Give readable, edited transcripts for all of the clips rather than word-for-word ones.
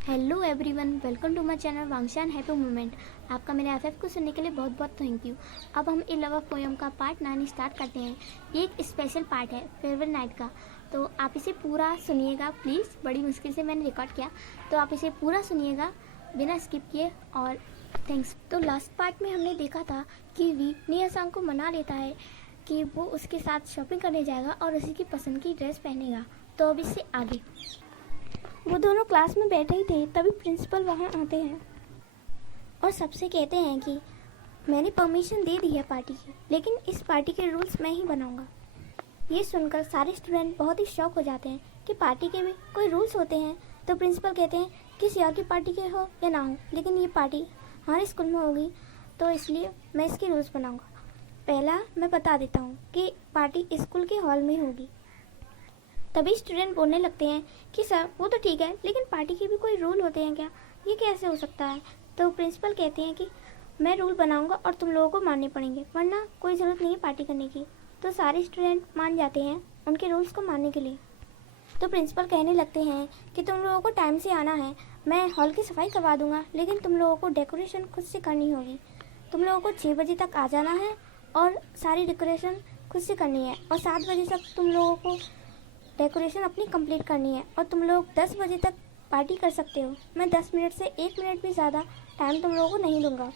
Hello everyone, welcome to my channel Wangshan happy moment. आपका मेरे FF को सुनने के लिए बहुत बहुत थैंक यू। अब हम इन लव पोएम का पार्ट 9 स्टार्ट करते हैं। ये एक स्पेशल पार्ट है फेयरवेल नाइट का, तो आप इसे पूरा सुनिएगा प्लीज़। बड़ी मुश्किल से मैंने रिकॉर्ड किया, तो आप इसे पूरा सुनिएगा बिना स्किप किए। और थैंक्स। तो लास्ट पार्ट में हमने देखा था कि वी निया सांग को मना लेता है कि वो उसके साथ शॉपिंग करने जाएगा और उसी की पसंद की ड्रेस पहनेगा। तो अब इससे आगे वो दोनों क्लास में बैठे ही थे, तभी प्रिंसिपल वहाँ आते हैं और सबसे कहते हैं कि मैंने परमिशन दे दी है पार्टी की, लेकिन इस पार्टी के रूल्स मैं ही बनाऊंगा। ये सुनकर सारे स्टूडेंट बहुत ही शॉक हो जाते हैं कि पार्टी के भी कोई रूल्स होते हैं। तो प्रिंसिपल कहते हैं किसी और की पार्टी के हो या ना हो, लेकिन ये पार्टी हमारे स्कूल में होगी, तो इसलिए मैं इसके रूल्स बनाऊंगा। पहला मैं बता देता हूँ कि पार्टी स्कूल के हॉल में होगी। तभी स्टूडेंट बोलने लगते हैं कि सर वो तो ठीक है, लेकिन पार्टी के भी कोई रूल होते हैं क्या, ये कैसे हो सकता है। तो प्रिंसिपल कहते हैं कि मैं रूल बनाऊंगा और तुम लोगों को मानने पड़ेंगे, वरना कोई ज़रूरत नहीं है पार्टी करने की। तो सारे स्टूडेंट मान जाते हैं उनके रूल्स को मानने के लिए। तो प्रिंसिपल कहने लगते हैं कि तुम लोगों को टाइम से आना है, मैं हॉल की सफाई करवा दूंगा, लेकिन तुम लोगों को डेकोरेशन खुद से करनी होगी। तुम लोगों को 6 बजे तक आ जाना है और सारी डेकोरेशन खुद से करनी है, और 7 बजे तक तुम लोगों को डेकोरेशन अपनी कंप्लीट करनी है, और तुम लोग 10 बजे तक पार्टी कर सकते हो। मैं 10 मिनट से 1 मिनट भी ज़्यादा टाइम तुम लोगों को नहीं दूंगा।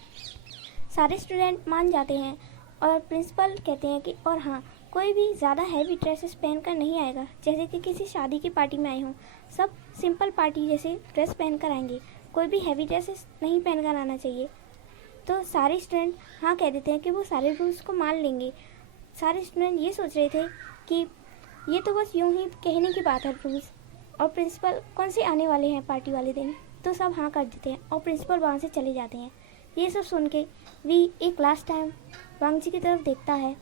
सारे स्टूडेंट मान जाते हैं और प्रिंसिपल कहते हैं कि और हाँ, कोई भी ज़्यादा हैवी ड्रेसेस पहनकर नहीं आएगा, जैसे कि किसी शादी की पार्टी में आए हों। सब सिंपल पार्टी जैसे ड्रेस पहनकर आएंगे, कोई भी हैवी ड्रेसेस नहीं पहनकर आना चाहिए। तो सारे स्टूडेंट हाँ कह देते हैं कि वो सारे रूल्स को मान लेंगे। सारे स्टूडेंट ये सोच रहे थे कि ये तो बस यूं ही कहने की बात है रूल्स, और प्रिंसिपल कौन से आने वाले हैं पार्टी वाले दिन। तो सब हाँ कर देते हैं और प्रिंसिपल वहाँ से चले जाते हैं। ये सब सुन के वी एक लास्ट टाइम वांग जी की तरफ देखता है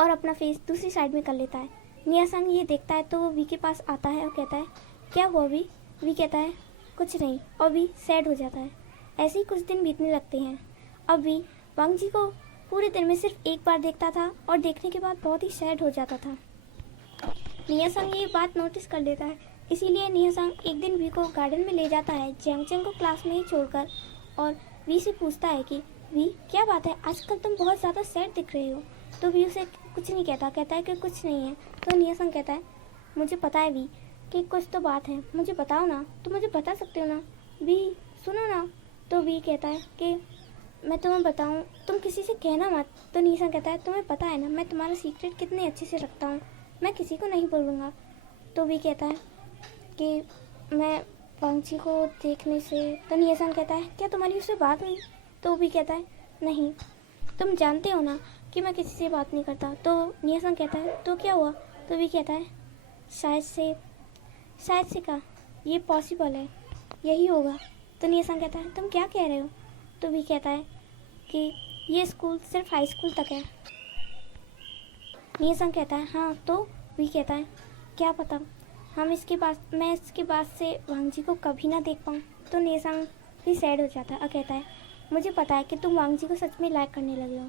और अपना फेस दूसरी साइड में कर लेता है। निया सांग ये देखता है तो वो वी के पास आता है और कहता है क्या हुआ वी। वी कहता है कुछ नहीं, और वी सैड हो जाता है। ऐसे ही कुछ दिन बीतने लगते हैं। अब वी वांग जी को पूरे दिन में सिर्फ एक बार देखता था और देखने के बाद बहुत ही सैड हो जाता था। निया सांग ये बात नोटिस कर लेता है, इसीलिए निया सांग एक दिन वी को गार्डन में ले जाता है जैंगचन को क्लास में ही छोड़कर, और वी से पूछता है कि वी क्या बात है, आजकल तुम बहुत ज़्यादा सैड दिख रहे हो। तो वी उसे कुछ नहीं कहता, कहता है कि कुछ नहीं है। तो निया सांग कहता है मुझे पता है वी कि कुछ तो बात है, मुझे बताओ ना, तुम मुझे बता सकते हो ना वी, सुनो ना। तो वी कहता है कि मैं तुम्हें बताऊं, तुम किसी से कहना मत। तो निया सांग कहता है तुम्हें पता है ना मैं तुम्हारा सीक्रेट कितने अच्छे से रखता हूँ, मैं किसी को नहीं बोलूँगा। तो वी कहता है कि मैं वांग जी को देखने से। तो निया सांग कहता है क्या तुम्हारी उससे बात हुई। तो वी कहता है नहीं, तुम जानते हो ना कि मैं किसी से बात नहीं करता। तो निया सांग कहता है तो क्या हुआ। तो वी कहता है शायद से का ये पॉसिबल है, यही होगा। तो निया सांग कहता है तुम क्या कह रहे हो। तो वी कहता है कि ये स्कूल सिर्फ हाई स्कूल तक है। निया सांग कहता है हाँ। तो वी कहता है क्या पता मैं इसके बाद से वांग जी को कभी ना देख पाऊँ। तो निया सांग भी सैड हो जाता है और कहता है मुझे पता है कि तुम वांग जी को सच में लाइक करने लगे हो।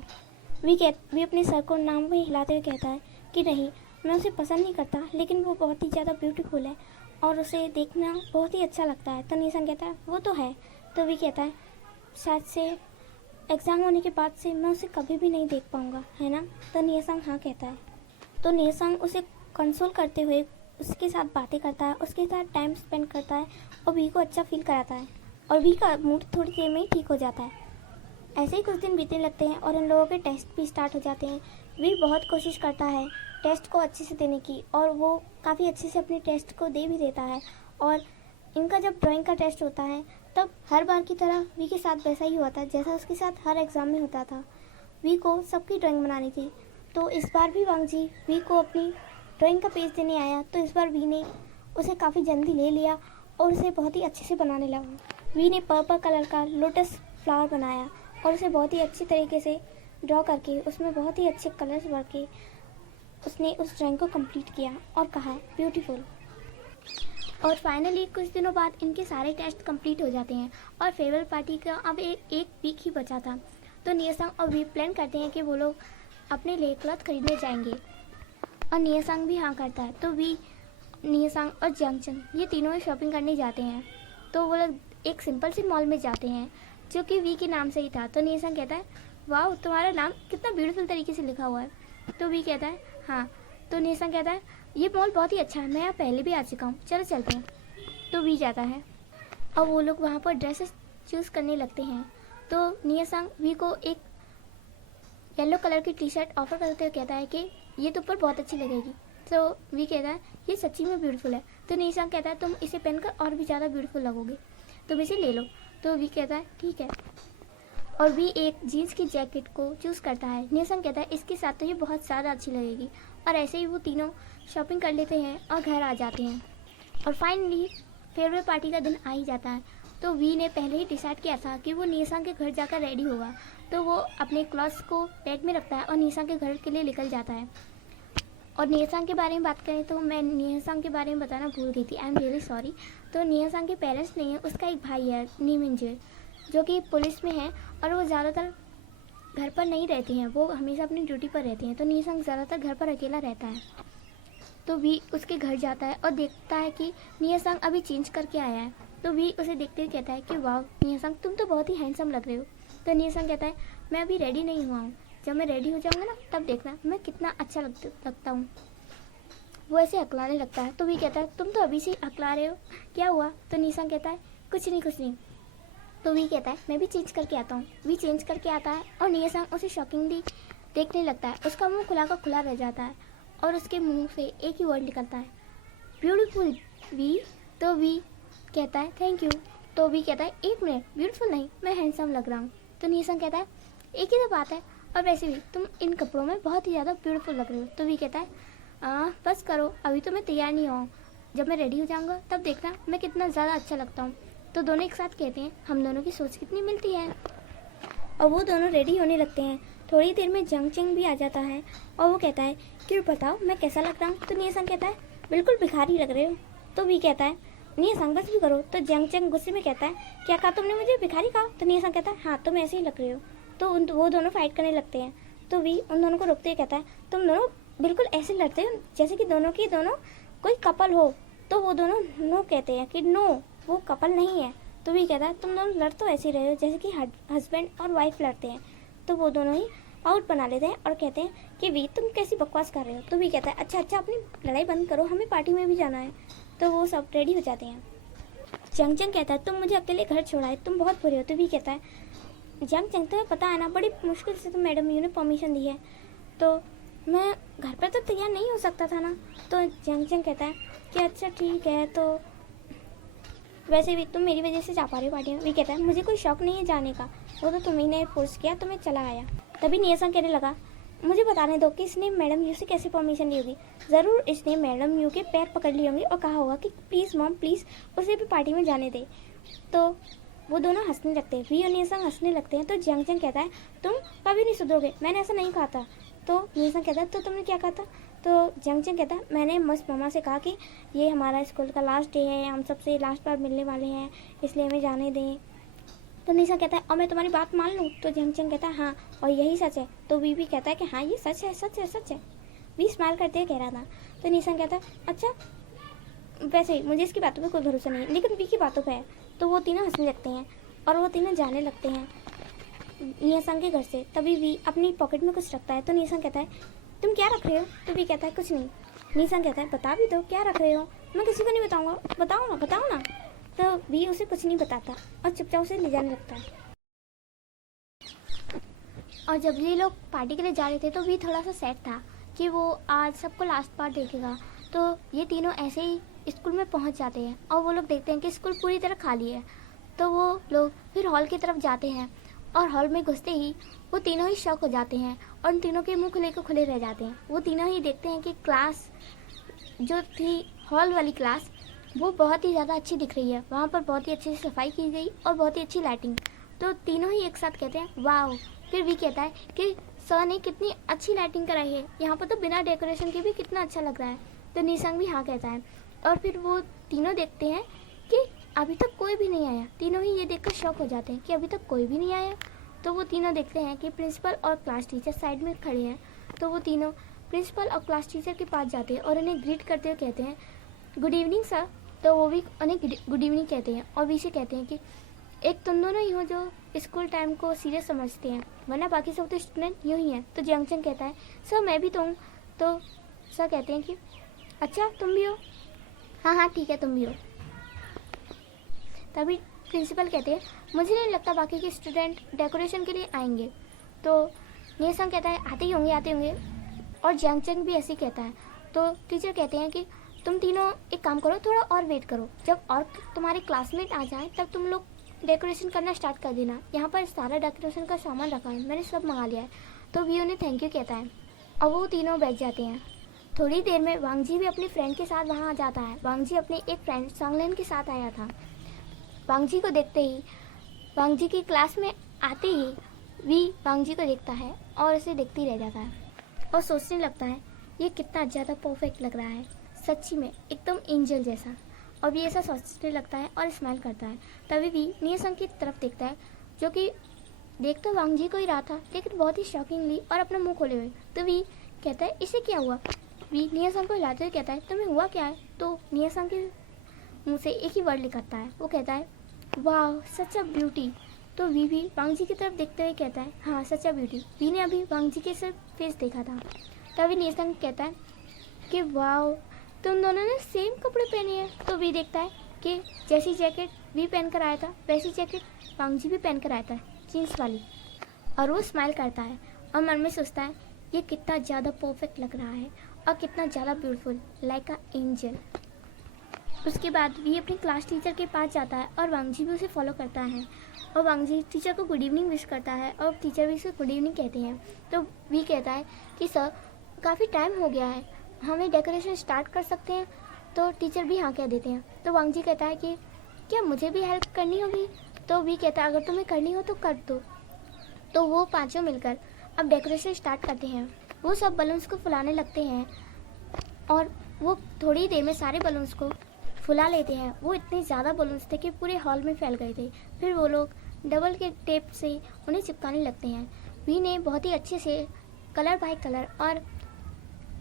वी अपने सर को नाम में हिलाते हुए कहता है कि नहीं, मैं उसे पसंद नहीं करता, लेकिन वो बहुत ही ज़्यादा ब्यूटीफुल है और उसे देखना बहुत ही अच्छा लगता है। तो निया सांग कहता है वो तो है। तो वी कहता है शायद से एग्ज़ाम होने के बाद से मैं उसे कभी भी नहीं देख पाऊँगा, है ना। तो निया सांग हाँ कहता है। तो निया सांग उसे कंसोल करते हुए उसके साथ बातें करता है, उसके साथ टाइम स्पेंड करता है और वी को अच्छा फील कराता है, और वी का मूड थोड़ी देर में ही ठीक हो जाता है। ऐसे ही कुछ दिन बीतने लगते हैं और इन लोगों के टेस्ट भी स्टार्ट हो जाते हैं। वी बहुत कोशिश करता है टेस्ट को अच्छे से देने की, और वो काफ़ी अच्छे से अपने टेस्ट को दे भी देता है। और इनका जब ड्राइंग का टेस्ट होता है तब हर बार की तरह वी के साथ वैसा ही हुआ था जैसा उसके साथ हर एग्ज़ाम में होता था। वी को सबकी ड्राइंग बनानी थी, तो इस बार भी वांग जी वी को अपनी ड्राइंग का पेज देने आया। तो इस बार वी ने उसे काफ़ी जल्दी ले लिया और उसे बहुत ही अच्छे से बनाने लगा। वी ने पर्पल कलर का लोटस फ्लावर बनाया और उसे बहुत ही अच्छी तरीके से ड्रॉ करके उसमें बहुत ही अच्छे कलर्स भर के उसने उस ड्राइंग को कंप्लीट किया और कहा ब्यूटीफुल। और फाइनली कुछ दिनों बाद इनके सारे टेस्ट कंप्लीट हो जाते हैं और फेयरवेल पार्टी का अब एक वीक ही बचा था। तो निया सांग और वी प्लान करते हैं कि वो लोग अपने लिए क्लॉथ खरीदने जाएंगे, और निया सांग भी हाँ करता है। तो वी, निया सांग और जंगचन ये तीनों शॉपिंग करने जाते हैं। तो वो लोग एक सिंपल सी मॉल में जाते हैं जो कि वी के नाम से ही था। तो नीसंग कहता है वाह तुम्हारा नाम कितना ब्यूटीफुल तरीके से लिखा हुआ है। तो वी कहता है हाँ। तो नीसंग कहता है ये मॉल बहुत ही अच्छा है, मैं यहाँ पहले भी आ चुका हूँ, चलो चलते हैं। तो वी जाता है और वो लोग वहाँ पर ड्रेसेस चूज़ करने लगते हैं। तो नीसंग वी को एक येलो कलर की टी शर्ट ऑफर करते हुए कहता है कि ये तुम पर बहुत अच्छी लगेगी। तो वी कहता है ये सच्ची में ब्यूटीफुल है। तो नीसंग कहता है तुम इसे पहनकर और भी ज़्यादा ब्यूटीफुल लगोगे, तुम इसे ले लो। तो वी कहता है ठीक है, और वी एक जीन्स की जैकेट को चूज़ करता है। नीसंग कहता है इसके साथ तो ये बहुत ज़्यादा अच्छी लगेगी, और ऐसे ही वो तीनों शॉपिंग कर लेते हैं और घर आ जाते हैं। और फाइनली फेयरवेल पार्टी का दिन आ ही जाता है। तो वी ने पहले ही डिसाइड किया था कि वो नीसंग के घर जाकर रेडी होगा। तो वो अपने क्लॉथ्स को बैग में रखता है और नीसंग के घर के लिए निकल जाता है। और नीसंग के बारे में बात करें तो मैं नीसंग के बारे में बताना भूल गई थी, आई एम रियली सॉरी। तो नीसंग के पेरेंट्स नहीं है, उसका एक भाई है नीमिंजे, जो कि पुलिस में है, और वो ज़्यादातर घर पर नहीं रहते हैं, वो हमेशा अपनी ड्यूटी पर रहते हैं। तो नीसंग ज़्यादातर घर पर अकेला रहता है। तो वी उसके घर जाता है और देखता है कि नीसंग अभी चेंज करके आया है। तो वी उसे देखते हुए कहता है कि वाह नीसंग तुम तो बहुत ही हैंडसम लग रहे हो। तो नीसंग कहता है मैं अभी रेडी नहीं हुआ हूँ, जब मैं रेडी हो जाऊँगा ना तब देखना मैं कितना अच्छा लगता हूँ। वो ऐसे हकलाने लगता है। तो वी कहता है तुम तो अभी से हकला रहे हो, क्या हुआ? तो नीसंग कहता है कुछ नहीं। तो वी कहता है मैं भी चेंज करके आता हूँ। वी चेंज करके आता है और नीसंग उसे शॉकिंगली देखने लगता है। उसका मुंह खुला का खुला रह जाता है और उसके मुंह से एक ही वर्ड निकलता है ब्यूटीफुल वी। तो वी कहता है थैंक यू। तो वी कहता है एक मिनट, ब्यूटीफुल नहीं, मैं हैंडसम लग रहा हूँ। तो नीसंग कहता है एक ही तो बात है, और वैसे भी तुम इन कपड़ों में बहुत ही ज़्यादा ब्यूटीफुल लग रहे हो। तो वी कहता है बस करो, अभी तो मैं तैयार नहीं हुआ, जब मैं रेडी हो जाऊँगा तब देखना मैं कितना ज़्यादा अच्छा लगता हूँ। तो दोनों एक साथ कहते हैं हम दोनों की सोच कितनी मिलती है, और वो दोनों रेडी होने लगते हैं। थोड़ी देर में जंग चंग भी आ जाता है और वो कहता है कि बताओ मैं कैसा लग रहा हूँ। तो नीसंग कहता है बिल्कुल भिखारी लग रहे हो। तो वी कहता है नीसंग बस भी करो। तो जंग चंग गुस्से में कहता है क्या कहा तुमने, मुझे भिखारी कहा? तो नीसंग कहता है हाँ तुम ऐसे ही लग रहे हो। तो वो दोनों फाइट करने लगते हैं। तो वी उन दोनों को रोकते हुए कहता है तुम दोनों बिल्कुल ऐसे लड़ते हो जैसे कि दोनों कोई कपल हो। तो वो दोनों नो कहते हैं कि नो वो कपल नहीं है। तो वी कहता है तुम दोनों लड़ तो ऐसे ही रहे हो जैसे कि हस्बैंड और वाइफ लड़ते हैं। तो वो दोनों ही आउट बना लेते हैं और कहते हैं कि वी तुम कैसी बकवास कर रहे हो। तो वी कहता है अच्छा अपनी लड़ाई बंद करो, हमें पार्टी में भी जाना है। तो वो सब रेडी हो जाते हैं। जंग चंग कहता है तुम मुझे अकेले घर छोड़ाए, तुम बहुत बुरे हो। तो वी कहता है जंग चंग तुम्हें पता है ना, बड़ी मुश्किल से तो मैडम यू ने परमिशन दी है, तो मैं घर पर तो तैयार नहीं हो सकता था ना। तो जंग चंग कहता है कि अच्छा ठीक है, तो वैसे भी तुम मेरी वजह से जा पा रहे हो पार्टी में। वी कहता है मुझे कोई शौक नहीं है जाने का, वो तो तुम्ही ने फोर्स किया तो मैं चला आया। तभी नीसंग कहने लगा मुझे बताने दो कि इसने मैडम यू से कैसे परमिशन ली होगी। ज़रूर इसने मैडम यू के पैर पकड़ लिए होंगे और कहा होगा कि प्लीज़ मॉम प्लीज़ उसे भी पार्टी में जाने दे। तो वो दोनों हंसने लगते हैं, वी और नीसंग हंसने लगते हैं। तो जंग चंग कहता है तुम कभी नहीं सुधरोगे, मैंने ऐसा नहीं कहा था। तो नीसंग कहता है तो तुमने क्या कहा था? तो जंग चंग कहता है मैंने मस्त मामा से कहा कि ये हमारा स्कूल का लास्ट डे है, हम सबसे लास्ट बार मिलने वाले हैं, इसलिए हमें जाने दें। तो नीसंग कहता है और मैं तुम्हारी बात मान लूँ? तो जंग चंग कहता है हाँ, और यही सच है। तो वी भी कहता है कि हाँ ये सच है। वी स्माइल करते हुए कह रहा था। तो नीसंग कहता है अच्छा वैसे मुझे इसकी बातों पे कोई भरोसा नहीं है, लेकिन वी की बातों पे है। तो वो तीनों हंसने लगते हैं और वो तीनों जाने लगते हैं नीसंग के घर से। तभी वी अपनी पॉकेट में कुछ रखता है। तो नीसंग कहता है तुम क्या रख रहे हो? तो वी कहता है कुछ नहीं। नीसंग कहता है बता भी दो क्या रख रहे हो, मैं किसी को नहीं बताऊंगा, बताओ ना। तो वी उसे कुछ नहीं बताता और चुपचाप उसे ले जाने लगता है। और जब ये लोग पार्टी के लिए जा रहे थे तो वी थोड़ा सा सैड था कि वो आज सबको लास्ट बार देखेगा। तो ये तीनों ऐसे ही स्कूल में पहुंच जाते हैं और वो लोग देखते हैं कि स्कूल पूरी तरह खाली है। तो वो लोग फिर हॉल की तरफ जाते हैं और हॉल में घुसते ही वो तीनों ही शॉक हो जाते हैं और उन तीनों के मुंह खुले रह जाते हैं। वो तीनों ही देखते हैं कि क्लास जो थी हॉल वाली क्लास वो बहुत ही ज़्यादा अच्छी दिख रही है, वहाँ पर बहुत ही अच्छी सफाई की गई और बहुत ही अच्छी लाइटिंग। तो तीनों ही एक साथ कहते हैं वाह। फिर भी कहता है कि सर ने कितनी अच्छी लाइटिंग कराई है, यहाँ पर तो बिना डेकोरेशन के भी कितना अच्छा लग रहा है। तो नीसंग भी हाँ कहता है और फिर वो तीनों देखते हैं कि अभी तक कोई भी नहीं आया। तीनों ही ये देखकर शॉक हो जाते हैं कि अभी तक कोई भी नहीं आया। तो वो तीनों देखते हैं कि प्रिंसिपल और क्लास टीचर साइड में खड़े हैं। तो वो तीनों प्रिंसिपल और क्लास टीचर के पास जाते हैं और उन्हें ग्रीट करते हुए कहते हैं गुड इवनिंग सर। तो वो भी उन्हें गुड इवनिंग कहते हैं और वी से कहते हैं कि एक तुम दोनों ही हो जो स्कूल टाइम को सीरियस समझते हैं, वरना बाकी सब तो स्टूडेंट यूँ ही हैं। तो जियांगचन कहता है सर मैं भी तो हूँ। तो सर कहते हैं कि अच्छा तुम भी हो, हाँ हाँ ठीक है तुम भी हो। तभी प्रिंसिपल कहते हैं मुझे नहीं लगता बाकी के स्टूडेंट डेकोरेशन के लिए आएंगे। तो नियसंग कहता है आते होंगे। और जियांगचन भी ऐसे ही कहता है। तो टीचर कहते हैं कि तुम तीनों एक काम करो, थोड़ा और वेट करो, जब और तुम्हारे क्लासमेट आ जाएं तब तुम लोग डेकोरेशन करना स्टार्ट कर देना। यहाँ पर सारा डेकोरेशन का सामान रखा है, मैंने सब मंगा लिया है। तो वी उन्हें थैंक यू कहता है और वो तीनों बैठ जाते हैं। थोड़ी देर में वांगजी भी अपने फ्रेंड के साथ वहाँ आ जाता है। वांगजी अपने एक फ्रेंड सॉन्गलेन के साथ आया था। वांगजी को देखते ही, वांगजी की क्लास में आते ही वी वांगजी को देखता है और उसे देखते ही रह जाता है और सोचने लगता है ये कितना ज़्यादा परफेक्ट लग रहा है, सच्ची में एकदम एंजल जैसा। और भी ऐसा सोचने लगता है और स्माइल करता है। तभी भी नियसंग की तरफ देखता है, जो कि देख तो वांगजी को ही रहा था लेकिन बहुत ही शॉकिंगली और अपना मुंह खोले हुए। तो वी कहता है इसे क्या हुआ। वी नियसंग को हिलाते हुए कहता है तुम्हें हुआ क्या है। तो नियसंग के मुँह से एक ही वर्ड निकलता है, वो कहता है वाह सच अ ब्यूटी। तो वी भी वांगजी की तरफ देखते हुए कहता है हाँ सच अ ब्यूटी। वी ने अभी वांगजी के सिर्फ फेस देखा था। तभी नियसंग कहता है कि वाह तुम दोनों ने सेम कपड़े पहने हैं। तो वी देखता है कि जैसी जैकेट वी पहन कर आया था वैसी जैकेट वांगजी भी पहन कर आया था, जीन्स वाली। और वो स्माइल करता है और मन में सोचता है ये कितना ज़्यादा परफेक्ट लग रहा है और कितना ज़्यादा ब्यूटीफुल, लाइक अ एंजल। उसके बाद वी अपने क्लास टीचर के पास जाता है और वांगजी भी उसे फॉलो करता है और वांगजी टीचर को गुड इवनिंग विश करता है और टीचर भी उसे गुड इवनिंग कहते हैं। तो वी कहता है कि सर काफ़ी टाइम हो गया है, हमें डेकोरेशन स्टार्ट कर सकते हैं। तो टीचर भी हाँ कह देते हैं। तो वांगजी कहता है कि क्या मुझे भी हेल्प करनी होगी। तो वी कहता है अगर तुम्हें करनी हो तो कर दो। तो वो पांचों मिलकर अब डेकोरेशन स्टार्ट करते हैं। वो सब बलून्स को फुलाने लगते हैं और वो थोड़ी देर में सारे बलून्स को फुला लेते हैं। वो इतने ज़्यादा बलून्स थे कि पूरे हॉल में फैल गए थे। फिर वो लोग डबल के टेप से उन्हें चिपकाने लगते हैं। वी ने बहुत ही अच्छे से कलर बाय कलर और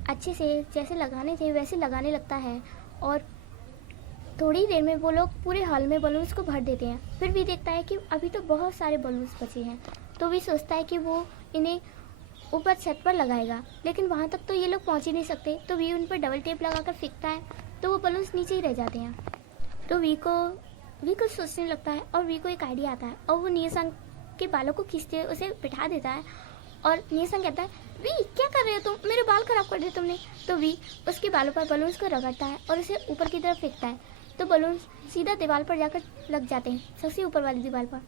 अच्छे से जैसे लगाने थे वैसे लगाने लगता है और थोड़ी देर में वो लोग पूरे हॉल में बलून्स को भर देते हैं। फिर भी देखता है कि अभी तो बहुत सारे बलून्स बचे हैं। तो भी सोचता है कि वो इन्हें ऊपर छत पर लगाएगा, लेकिन वहाँ तक तो ये लोग पहुँच ही नहीं सकते। तो वी उन पर डबल टेप लगाकर फेंकता है तो वो बलून्स नीचे ही रह जाते हैं। तो वी को सोचने लगता है और वी को एक आइडिया आता है और वो नियसंग के बालों को खींचते उसे बिठा देता है। और नियसंग कहता है वी क्या कर रहे हो तुम, मेरे बाल खराब कर दिए तुमने। तो वी उसके बालों पर बलून्स को रगड़ता है और उसे ऊपर की तरफ फेंकता है। तो बलून्स सीधा दीवार पर जाकर लग जाते हैं, सबसे ऊपर वाली दीवार पर।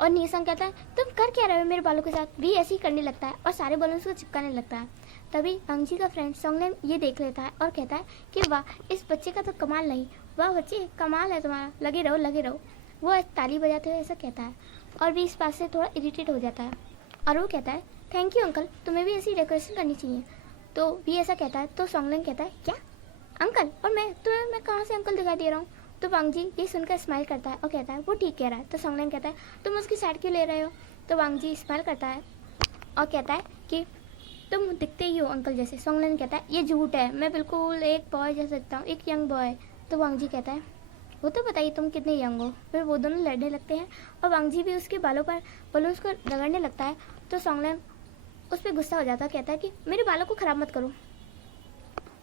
और नियसंग कहता है तुम कर क्या रहे हो मेरे बालों के साथ। वी ऐसे ही करने लगता है और सारे बलून्स को चिपकाने लगता है। तभी वांगजी का फ्रेंड सॉन्गलेन ये देख लेता है और कहता है कि वाह इस बच्चे का तो कमाल नहीं, वाह बच्चे कमाल है तुम्हारा, लगे रहो लगे रहो। वो ताली बजाते हुए ऐसा कहता है और वी इस बात से थोड़ा इरिटेट हो जाता है और वो कहता है थैंक यू अंकल, तुम्हें भी ऐसी डेकोरेशन करनी चाहिए। तो वी ऐसा कहता है तो सॉन्गलेन कहता है क्या अंकल, और मैं कहाँ से अंकल दिखाई दे रहा हूँ। तो वांगजी ये सुनकर स्माइल करता है और कहता है वो ठीक कह रहा है। तो सॉन्गलेन कहता है तुम उसकी साइड क्यों ले रहे हो। तो वांगजी स्माइल करता है और कहता है कि तुम दिखते ही हो अंकल जैसे। सॉन्गलेन कहता है ये झूठ है, मैं बिल्कुल एक बॉय जैसा दिखता हूँ, एक यंग बॉय। तो वांगजी कहता है वो तो बताइए तुम कितने यंग हो। फिर वो दोनों लड़ने लगते हैं और वांगजी भी उसके बालों पर बलून्स को रगड़ने लगता है। तो सॉन्गलेन उस पर गुस्सा हो जाता है, कहता है कि मेरे बालों को ख़राब मत करो,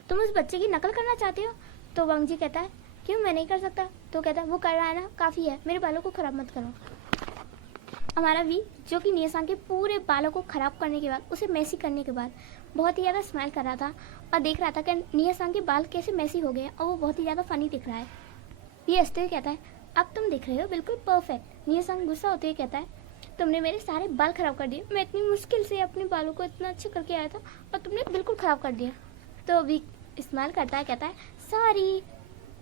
तुम उस बच्चे की नकल करना चाहते हो। तो वांगजी कहता है क्यों मैं नहीं कर सकता। तो कहता है वो कर रहा है ना, काफ़ी है, मेरे बालों को ख़राब मत करो। हमारा वी जो कि नियसंग के पूरे बालों को ख़राब करने के बाद, उसे मैसी करने के बाद बहुत ही ज़्यादा स्माइल कर रहा था और देख रहा था कि नियसंग के बाल कैसे मैसी हो गए और वो बहुत ही ज़्यादा फ़नी दिख रहा है। वी हंसते हुए कहता है अब तुम दिख रहे हो बिल्कुल परफेक्ट। नियसंग गुस्सा होते हुए कहता है तुमने मेरे सारे बाल ख़राब कर दिए, मैं इतनी मुश्किल से अपने बालों को इतना अच्छा करके आया था और तुमने बिल्कुल ख़राब कर दिया। तो वी स्माइल करता है, कहता है सॉरी।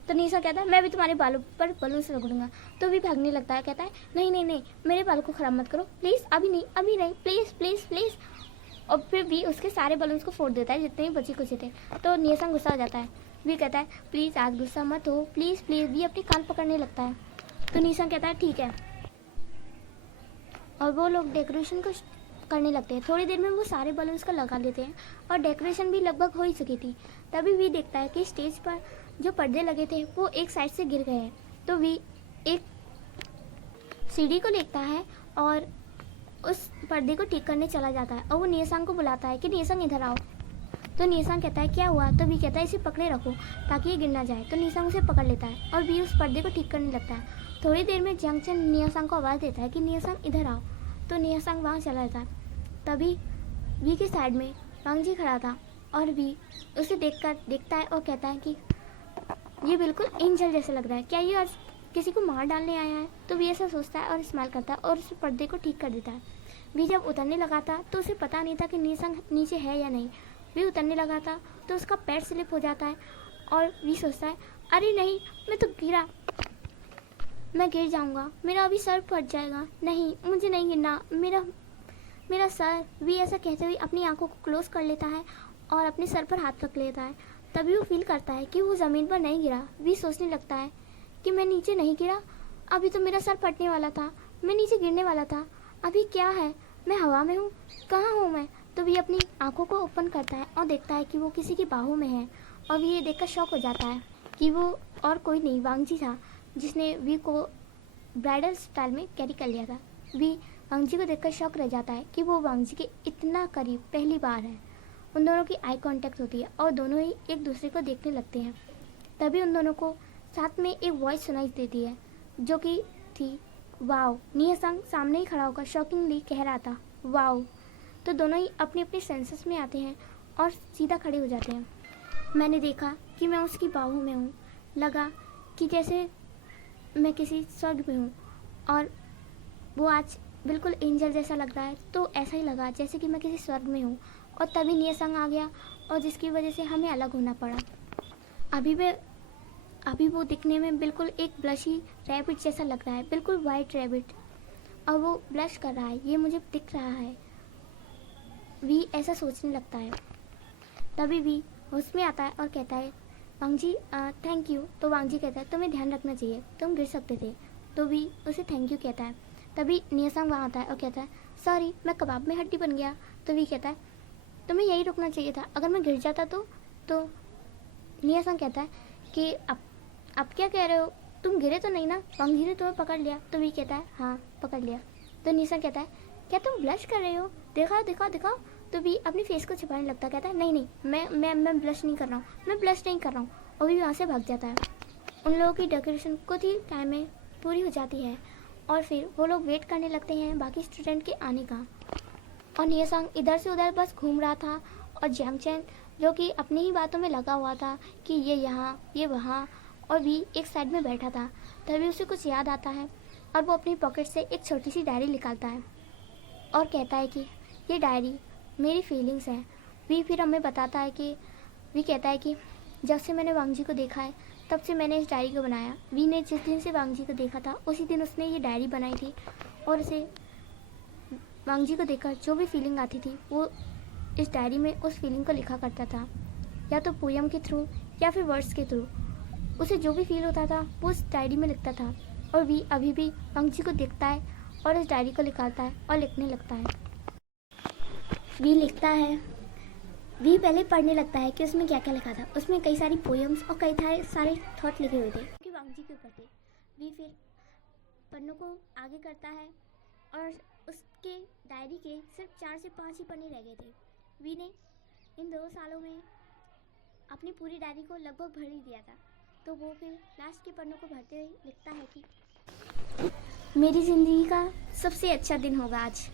तो नियसंग कहता है मैं भी तुम्हारे बालों पर बलून से रगड़ूंगा। तो भी भागने लगता है, कहता है नहीं नहीं नहीं, मेरे बालों को ख़राब मत करो प्लीज़, अभी नहीं प्लीज़ प्लीज़ प्लीज़। और फिर भी उसके सारे बलून्स को फोड़ देता है जितने भी बचे कुचे थे। तो नियसंग गुस्सा हो जाता है, भी कहता है प्लीज़ आज गुस्सा मत हो प्लीज़ प्लीज़। भी अपने कान पकड़ने लगता है। तो नियसंग कहता है ठीक है, और वो लोग डेकोरेशन को करने लगते हैं। थोड़ी देर में वो सारे बलून्स को लगा लेते हैं और डेकोरेशन भी लगभग हो ही चुकी थी। तभी भी देखता है कि स्टेज पर जो पर्दे लगे थे वो एक साइड से गिर गए हैं। तो वी एक सीढ़ी को देखता है और उस पर्दे को ठीक करने चला जाता है और वो नियसंग को बुलाता है कि नियसंग इधर आओ। तो नियसंग कहता है क्या हुआ? तो वी कहता है इसे पकड़े रखो ताकि ये गिर ना जाए। तो नियसंग उसे पकड़ लेता है और वी उस पर्दे को ठीक करने लगता है। थोड़ी देर में जंगचन नियसंग को आवाज़ देता है कि नियसंग इधर आओ। तो नियसंग वहाँ चला जाता है। तभी वी के साइड में वांगजी खड़ा था और वी उसे देखता है और कहता है कि ये बिल्कुल एंजल जैसे लग रहा है, क्या ये आज किसी को मार डालने आया है? तो वी ऐसा सोचता है और स्माइल करता है और उस पर्दे को ठीक कर देता है। वी जब उतरने लगा था तो उसे पता नहीं था कि नियसंग नीचे है या नहीं। वी उतरने लगा था तो उसका पैर स्लिप हो जाता है और वी सोचता है अरे नहीं, मैं तो गिरा, मैं गिर जाऊंगा, मेरा अभी सर फट जाएगा, नहीं मुझे नहीं गिरना, मेरा सर। वी ऐसा कहते हुए अपनी आंखों को क्लोज कर लेता है और अपने सर पर हाथ रख लेता है। तभी वो फील करता है कि वो ज़मीन पर नहीं गिरा। वी सोचने लगता है कि मैं नीचे नहीं गिरा, अभी तो मेरा सर फटने वाला था, मैं नीचे गिरने वाला था, अभी क्या है, मैं हवा में हूँ, कहाँ हूँ मैं? तो वी अपनी आंखों को ओपन करता है और देखता है कि वो किसी की बाहों में है और वी ये देखकर शॉक हो जाता है कि वो और कोई नहीं वांगजी था जिसने वी को ब्राइडल स्टाइल में कैरी कर लिया था। वी वांगजी को देखकर शॉक रह जाता है कि वो वांगजी के इतना करीब पहली बार है। उन दोनों की आई कांटेक्ट होती है और दोनों ही एक दूसरे को देखने लगते हैं। तभी उन दोनों को साथ में एक वॉइस सुनाई देती है जो कि थी वाओ। नियसंग सामने ही खड़ा होकर शॉकिंगली कह रहा था वाओ। तो दोनों ही अपने अपने सेंसेस में आते हैं और सीधा खड़े हो जाते हैं। मैंने देखा कि मैं उसकी बाहों में हूँ, लगा कि जैसे मैं किसी स्वर्ग में हूँ और वो आज बिल्कुल एंजल जैसा लग रहा है, तो ऐसा ही लगा जैसे कि मैं किसी स्वर्ग में हूँ। और तभी नियसंग आ गया और जिसकी वजह से हमें अलग होना पड़ा। अभी वो दिखने में बिल्कुल एक ब्लशी रैबिट जैसा लग रहा है, बिल्कुल वाइट रैबिट, और वो ब्लश कर रहा है, ये मुझे दिख रहा है। वी ऐसा सोचने लगता है। तभी वी होश में आता है और कहता है वांगजी थैंक यू। तो वांगजी कहता है तुम्हें ध्यान रखना चाहिए, तुम गिर सकते थे। तो वी उसे थैंक यू कहता है। तभी नियसंग वहाँ आता है और कहता है सॉरी, मैं कबाब में हड्डी बन गया। तो वी कहता है तुम्हें यही रुकना चाहिए था, अगर मैं गिर जाता तो नियसंग कहता है कि अब क्या कह रहे हो, तुम गिरे तो नहीं ना, वांगजी ने तुम्हें पकड़ लिया। तो वी कहता है हाँ पकड़ लिया। तो नियसंग कहता है क्या तुम ब्लश कर रहे हो, दिखाओ दिखाओ दिखाओ। तो वी अपनी फेस को छुपाने लगता है, कहता है नहीं मैं ब्लश नहीं कर रहा हूँ, मैं ब्लश नहीं कर रहा हूँ। और भी वहाँ से भाग जाता है। उन लोगों की डेकोरेशन कुछ ही टाइम में पूरी हो जाती है और फिर वो लोग वेट करने लगते हैं बाकी स्टूडेंट के आने का। और नियसंग इधर से उधर बस घूम रहा था और जंगचन जो कि अपनी ही बातों में लगा हुआ था कि ये यहाँ ये वहाँ, और भी एक साइड में बैठा था। तभी उसे कुछ याद आता है और वो अपनी पॉकेट से एक छोटी सी डायरी निकालता है और कहता है कि ये डायरी मेरी फीलिंग्स हैं। वी फिर हमें बताता है कि वी कहता है कि जब से मैंने वांगजी को देखा है तब से मैंने इस डायरी को बनाया। वी ने जिस दिन से वांगजी को देखा था उसी दिन उसने ये डायरी बनाई थी और उसे वांगजी को देखकर जो भी फीलिंग आती थी वो इस डायरी में उस फीलिंग को लिखा करता था, या तो पोयम के थ्रू या फिर वर्ड्स के थ्रू। उसे जो भी फील होता था वो उस डायरी में लिखता था। और वी अभी भी वांगजी को देखता है और इस डायरी को निकालता है और लिखने लगता है। वी लिखता है, वी पहले पढ़ने लगता है कि उसमें क्या क्या लिखा था। उसमें कई सारी पोएम्स और कई सारे थॉट लिखे हुए थे कि वांगजी के ऊपर थे। वी फिर पन्नों को आगे करता है और उसके डायरी के सिर्फ 4 से 5 ही पन्ने रह गए थे। वी ने इन 2 सालों में अपनी पूरी डायरी को लगभग भर ही दिया था। तो वो फिर लास्ट के पन्नों को भरते हुए लिखता है कि मेरी ज़िंदगी का सबसे अच्छा दिन होगा आज,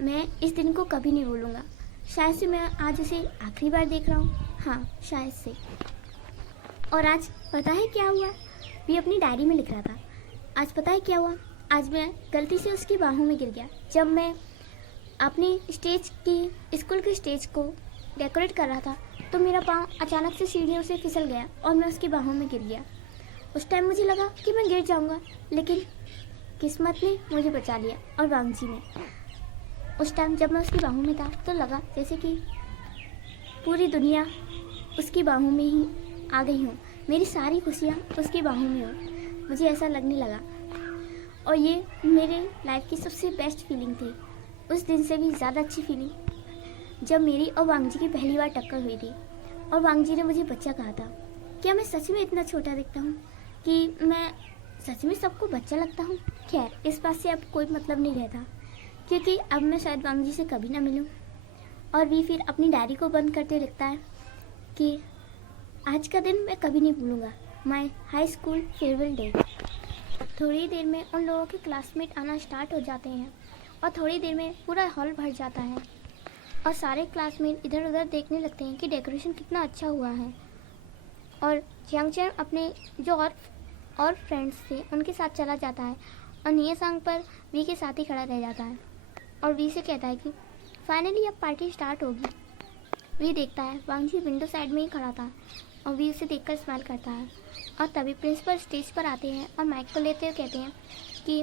मैं इस दिन को कभी नहीं भूलूंगा। शायद से मैं आज उसे आखिरी बार देख रहा हूँ, हाँ शायद से। और आज पता है क्या हुआ? वी अपनी डायरी में लिख रहा था, आज पता है क्या हुआ? आज मैं गलती से उसकी बाहों में गिर गया। जब मैं अपनी स्कूल की स्टेज को डेकोरेट कर रहा था तो मेरा पाँव अचानक से सीढ़ियों से फिसल गया और मैं उसकी बाहों में गिर गया। उस टाइम मुझे लगा कि मैं गिर जाऊंगा, लेकिन किस्मत ने मुझे बचा लिया और वांगजी ने। उस टाइम जब मैं उसकी बाहों में था तो लगा जैसे कि पूरी दुनिया उसकी बाहों में ही आ गई हूँ, मेरी सारी खुशियाँ उसकी बाहों में हो, मुझे ऐसा लगने लगा। और ये मेरे लाइफ की सबसे बेस्ट फीलिंग थी। उस दिन से भी ज़्यादा अच्छी फीलिंग जब मेरी और वांगजी की पहली बार टक्कर हुई थी और वांगजी ने मुझे बच्चा कहा था। क्या मैं सच में इतना छोटा दिखता हूँ कि मैं सच में सबको बच्चा लगता हूँ? खैर, इस बात से अब कोई मतलब नहीं रहता, क्योंकि अब मैं शायद वांग जी से कभी ना मिलूँ। और वी फिर अपनी डायरी को बंद करते लिखता है कि आज का दिन मैं कभी नहीं भूलूंगा, my high school farewell day. थोड़ी देर में उन लोगों के क्लासमेट आना स्टार्ट हो जाते हैं और थोड़ी देर में पूरा हॉल भर जाता है और सारे क्लासमेट इधर उधर देखने लगते हैं कि डेकोरेशन कितना अच्छा हुआ है। और जियांग अपने जो और फ्रेंड्स थे उनके साथ चला जाता है और निया सांग पर वी के साथ ही खड़ा रह जाता है और वी से कहता है कि फाइनली अब पार्टी स्टार्ट होगी। वी देखता है वांग जी विंडो साइड में ही खड़ा था और वी उसे देखकर स्माइल करता है। और तभी प्रिंसिपल स्टेज पर आते हैं और माइक को लेते हुए कहते हैं कि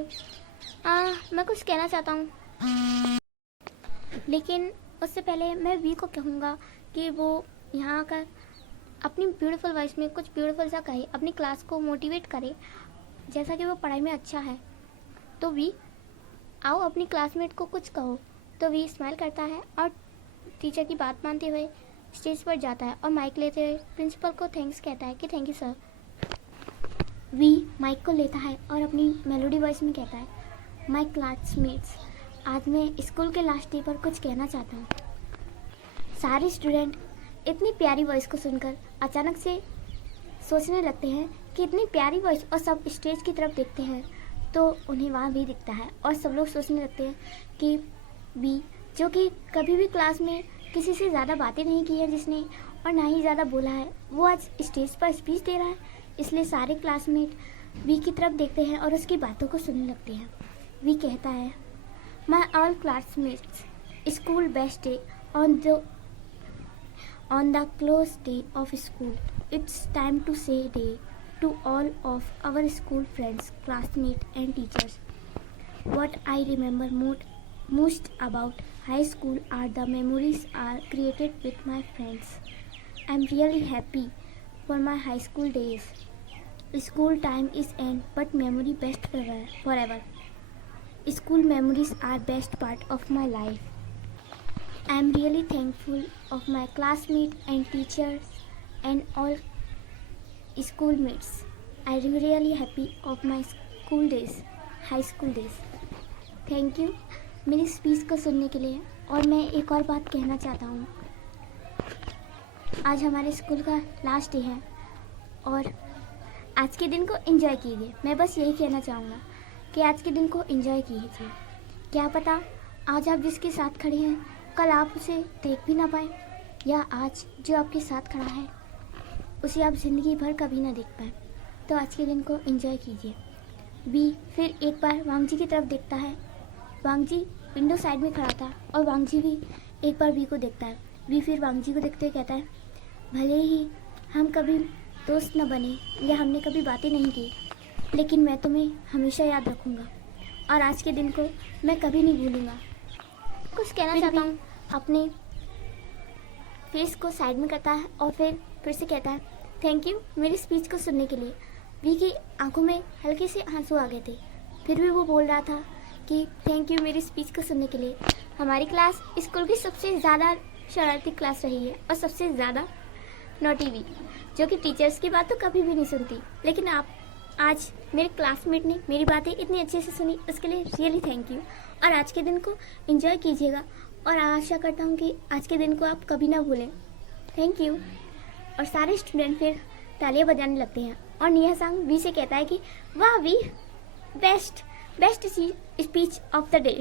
मैं कुछ कहना चाहता हूँ, लेकिन उससे पहले मैं वी को कहूँगा कि वो यहाँ आकर अपनी ब्यूटीफुल वॉइस में कुछ ब्यूटीफुल सा कहे, अपनी क्लास को मोटिवेट करे, जैसा कि वो पढ़ाई में अच्छा है। तो वी आओ अपनी क्लासमेट को कुछ कहो। तो वी स्माइल करता है और टीचर की बात मानते हुए स्टेज पर जाता है और माइक लेते हुए प्रिंसिपल को थैंक्स कहता है कि thank you sir. V mic को लेता है और अपनी मेलोडी वॉइस में कहता है, माय क्लासमेट्स, आज मैं स्कूल के लास्ट डे पर कुछ कहना चाहता हूँ। सारे स्टूडेंट इतनी प्यारी वॉइस को सुनकर अचानक से सोचने लगते हैं कि इतनी प्यारी वॉइस, और सब स्टेज की तरफ देखते हैं तो उन्हें वहाँ भी दिखता है और सब लोग सोचने लगते हैं कि वी, जो कि कभी भी क्लास में किसी से ज़्यादा बातें नहीं की है जिसने, और ना ही ज़्यादा बोला है, वो आज स्टेज पर स्पीच दे रहा है। इसलिए सारे क्लासमेट वी की तरफ देखते हैं और उसकी बातों को सुनने लगते हैं। वी कहता है, my all classmates, school best day on the close day of school. It's time to say day to all of our school friends, classmates and teachers. What I remember most about high school are the memories are created with my friends. I'm really happy for my high school days. School time is end, but memory best forever. School memories are best part of my life. I'm really thankful of my classmates and teachers and all schoolmates. I'm really happy of my school days, high school days. Thank you मेरी speech को सुनने के लिए। और मैं एक और बात कहना चाहता हूँ, आज हमारे स्कूल का लास्ट डे है और आज के दिन को एंजॉय कीजिए। मैं बस यही कहना चाहूँगा कि आज के दिन को एंजॉय कीजिए। क्या पता आज आप जिसके साथ खड़े हैं कल आप उसे देख भी ना पाए, या आज जो आपके साथ खड़ा है उसे आप ज़िंदगी भर कभी ना देख पाए। तो आज के दिन को एंजॉय कीजिए। वी फिर एक बार वांग जी की तरफ देखता है। वांग जी विंडो साइड में खड़ा था और वांग जी भी एक बार वी को देखता है। वी फिर वांग जी को देखते हुए कहता है, भले ही हम कभी दोस्त न बने या हमने कभी बातें नहीं की, लेकिन मैं तुम्हें हमेशा याद रखूँगा और आज के दिन को मैं कभी नहीं भूलूँगा। कुछ कहना चाहता हूँ, अपने फेस को साइड में करता है और फिर से कहता है, थैंक यू मेरी स्पीच को सुनने के लिए। वी की आंखों में हल्के से आंसू आ गए थे, फिर भी वो बोल रहा था कि थैंक यू मेरी स्पीच को सुनने के लिए। हमारी क्लास स्कूल की सबसे ज़्यादा शरारती क्लास रही है और सबसे ज़्यादा नोटी भी, जो कि टीचर्स की बात तो कभी भी नहीं सुनती, लेकिन आप आज मेरे क्लासमेट ने मेरी बातें इतनी अच्छे से सुनी, उसके लिए रियली थैंक यू। और आज के दिन को एंजॉय कीजिएगा और आशा करता हूँ कि आज के दिन को आप कभी ना भूलें। Thank you. और सारे स्टूडेंट फिर तालियां बजाने लगते हैं और निया सांग वी से कहता है कि वाह V, best speech of the day.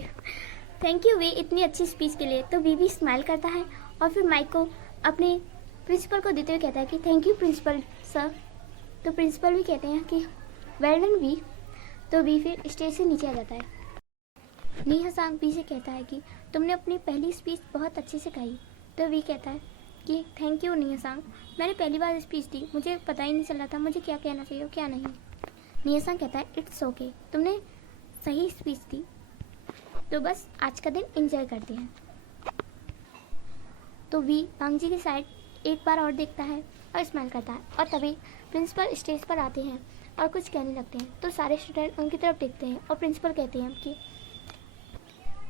Thank you V इतनी अच्छी स्पीच के लिए। तो वी भी स्माइल करता है और फिर माइक को अपने प्रिंसिपल को देते हुए कहता है कि थैंक यू प्रिंसिपल सर। तो प्रिंसिपल भी कहते हैं कि वेल डन वी। तो वी फिर स्टेज से नीचे आ जाता है। निया सांग वी से कहता है कि तुमने अपनी पहली स्पीच बहुत अच्छे से कही। तो वी कहता है कि थैंक यू निया सांग, मैंने पहली बार स्पीच दी, मुझे पता ही नहीं चल रहा था मुझे क्या कहना चाहिए और क्या नहीं। निया सांग कहता है इट्स ओके, तुमने सही स्पीच दी, तो बस आज का दिन एंजॉय करते हैं। तो वी वांग जी की साइड एक बार और देखता है और स्माइल करता है और तभी प्रिंसिपल स्टेज पर आते हैं और कुछ कहने लगते हैं। तो सारे स्टूडेंट उनकी तरफ देखते हैं और प्रिंसिपल कहते हैं कि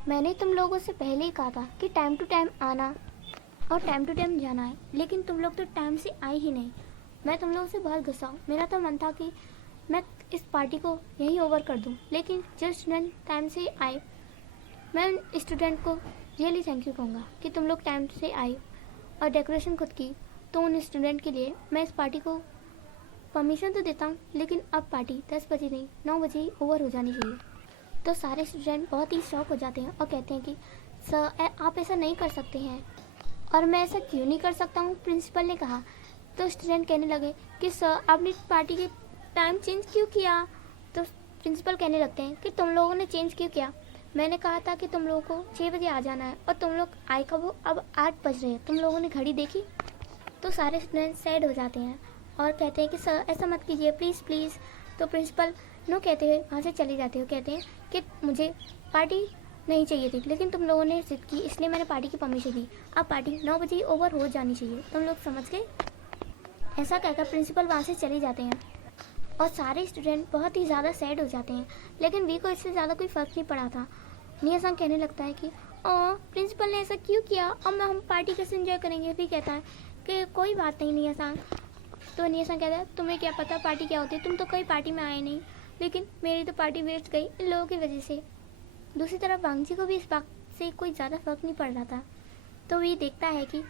मैंने तुम लोगों से पहले ही कहा था कि टाइम टू टाइम आना और टाइम टू टाइम जाना है, लेकिन तुम लोग तो टाइम से आए ही नहीं। मैं तुम लोगों से बहुत गुस्सा हूँ। मेरा तो मन था कि मैं इस पार्टी को यहीं ओवर कर दूँ, लेकिन जो स्टूडेंट टाइम से आए, मैं उन स्टूडेंट को रियली थैंक यू कहूँगा कि तुम लोग टाइम से आए और डेकोरेशन खुद की। तो उन स्टूडेंट के लिए मैं इस पार्टी को परमिशन तो देता हूँ, लेकिन अब पार्टी 10 बजे नहीं 9 बजे ही ओवर हो जानी चाहिए। तो सारे स्टूडेंट बहुत ही शॉक हो जाते हैं और कहते हैं कि सर आप ऐसा नहीं कर सकते हैं। और मैं ऐसा क्यों नहीं कर सकता हूँ, प्रिंसिपल ने कहा। तो स्टूडेंट कहने लगे कि सर आपने पार्टी के टाइम चेंज क्यों किया। तो प्रिंसिपल कहने लगते हैं कि तुम लोगों ने चेंज क्यों किया, मैंने कहा था कि तुम लोगों को 6 बजे आ जाना है और तुम लोग आए कब हो, अब 8 बज रहे हैं, तुम लोगों ने घड़ी देखी। तो सारे स्टूडेंट सैड हो जाते हैं और कहते हैं कि सर ऐसा मत कीजिए प्लीज़ प्लीज़। तो प्रिंसिपल नो कहते हुए वहाँ से चले जाते हो, कहते हैं कि मुझे पार्टी नहीं चाहिए थी, लेकिन तुम लोगों ने जिद की इसलिए मैंने पार्टी की परमिशन दी। अब पार्टी 9 बजे ओवर हो जानी चाहिए, तुम लोग समझ गए। ऐसा कहकर प्रिंसिपल वहाँ से चले जाते हैं और सारे स्टूडेंट बहुत ही ज़्यादा सैड हो जाते हैं, लेकिन वी को इससे ज़्यादा कोई फ़र्क नहीं पड़ा था। निया-सांग कहने लगता है कि प्रिंसिपल ने ऐसा क्यों किया, अब हम पार्टी कैसे एंजॉय करेंगे। भी कहता है कि कोई बात नहीं निया-सांग। तो निया-सांग कहता है तुम्हें क्या पता पार्टी क्या होती है, तुम तो कहीं पार्टी में आए नहीं, लेकिन मेरी तो पार्टी वेस्ट गई इन लोगों की वजह से। दूसरी तरफ वांगजी को भी इस बात से कोई ज़्यादा फर्क नहीं पड़ रहा था। तो वी देखता है कि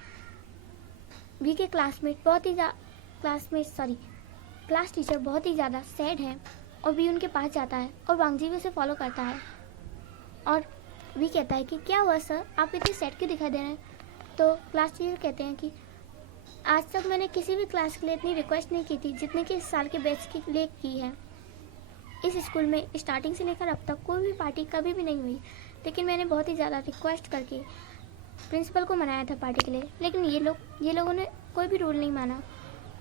वी के क्लास टीचर बहुत ही ज़्यादा सैड है और वी उनके पास जाता है और वांगजी भी उसे फॉलो करता है। और वी कहता है कि क्या हुआ सर, आप इतने सैड क्यों दिखाई दे रहे हैं। तो क्लास टीचर कहते हैं कि आज तक मैंने किसी भी क्लास के लिए इतनी रिक्वेस्ट नहीं की थी जितने कि इस साल के बैच के लिए की है। इस स्कूल में स्टार्टिंग से लेकर अब तक कोई भी पार्टी कभी भी नहीं हुई, लेकिन मैंने बहुत ही ज़्यादा रिक्वेस्ट करके प्रिंसिपल को मनाया था पार्टी के लिए, लेकिन ये लोगों ने कोई भी रूल नहीं माना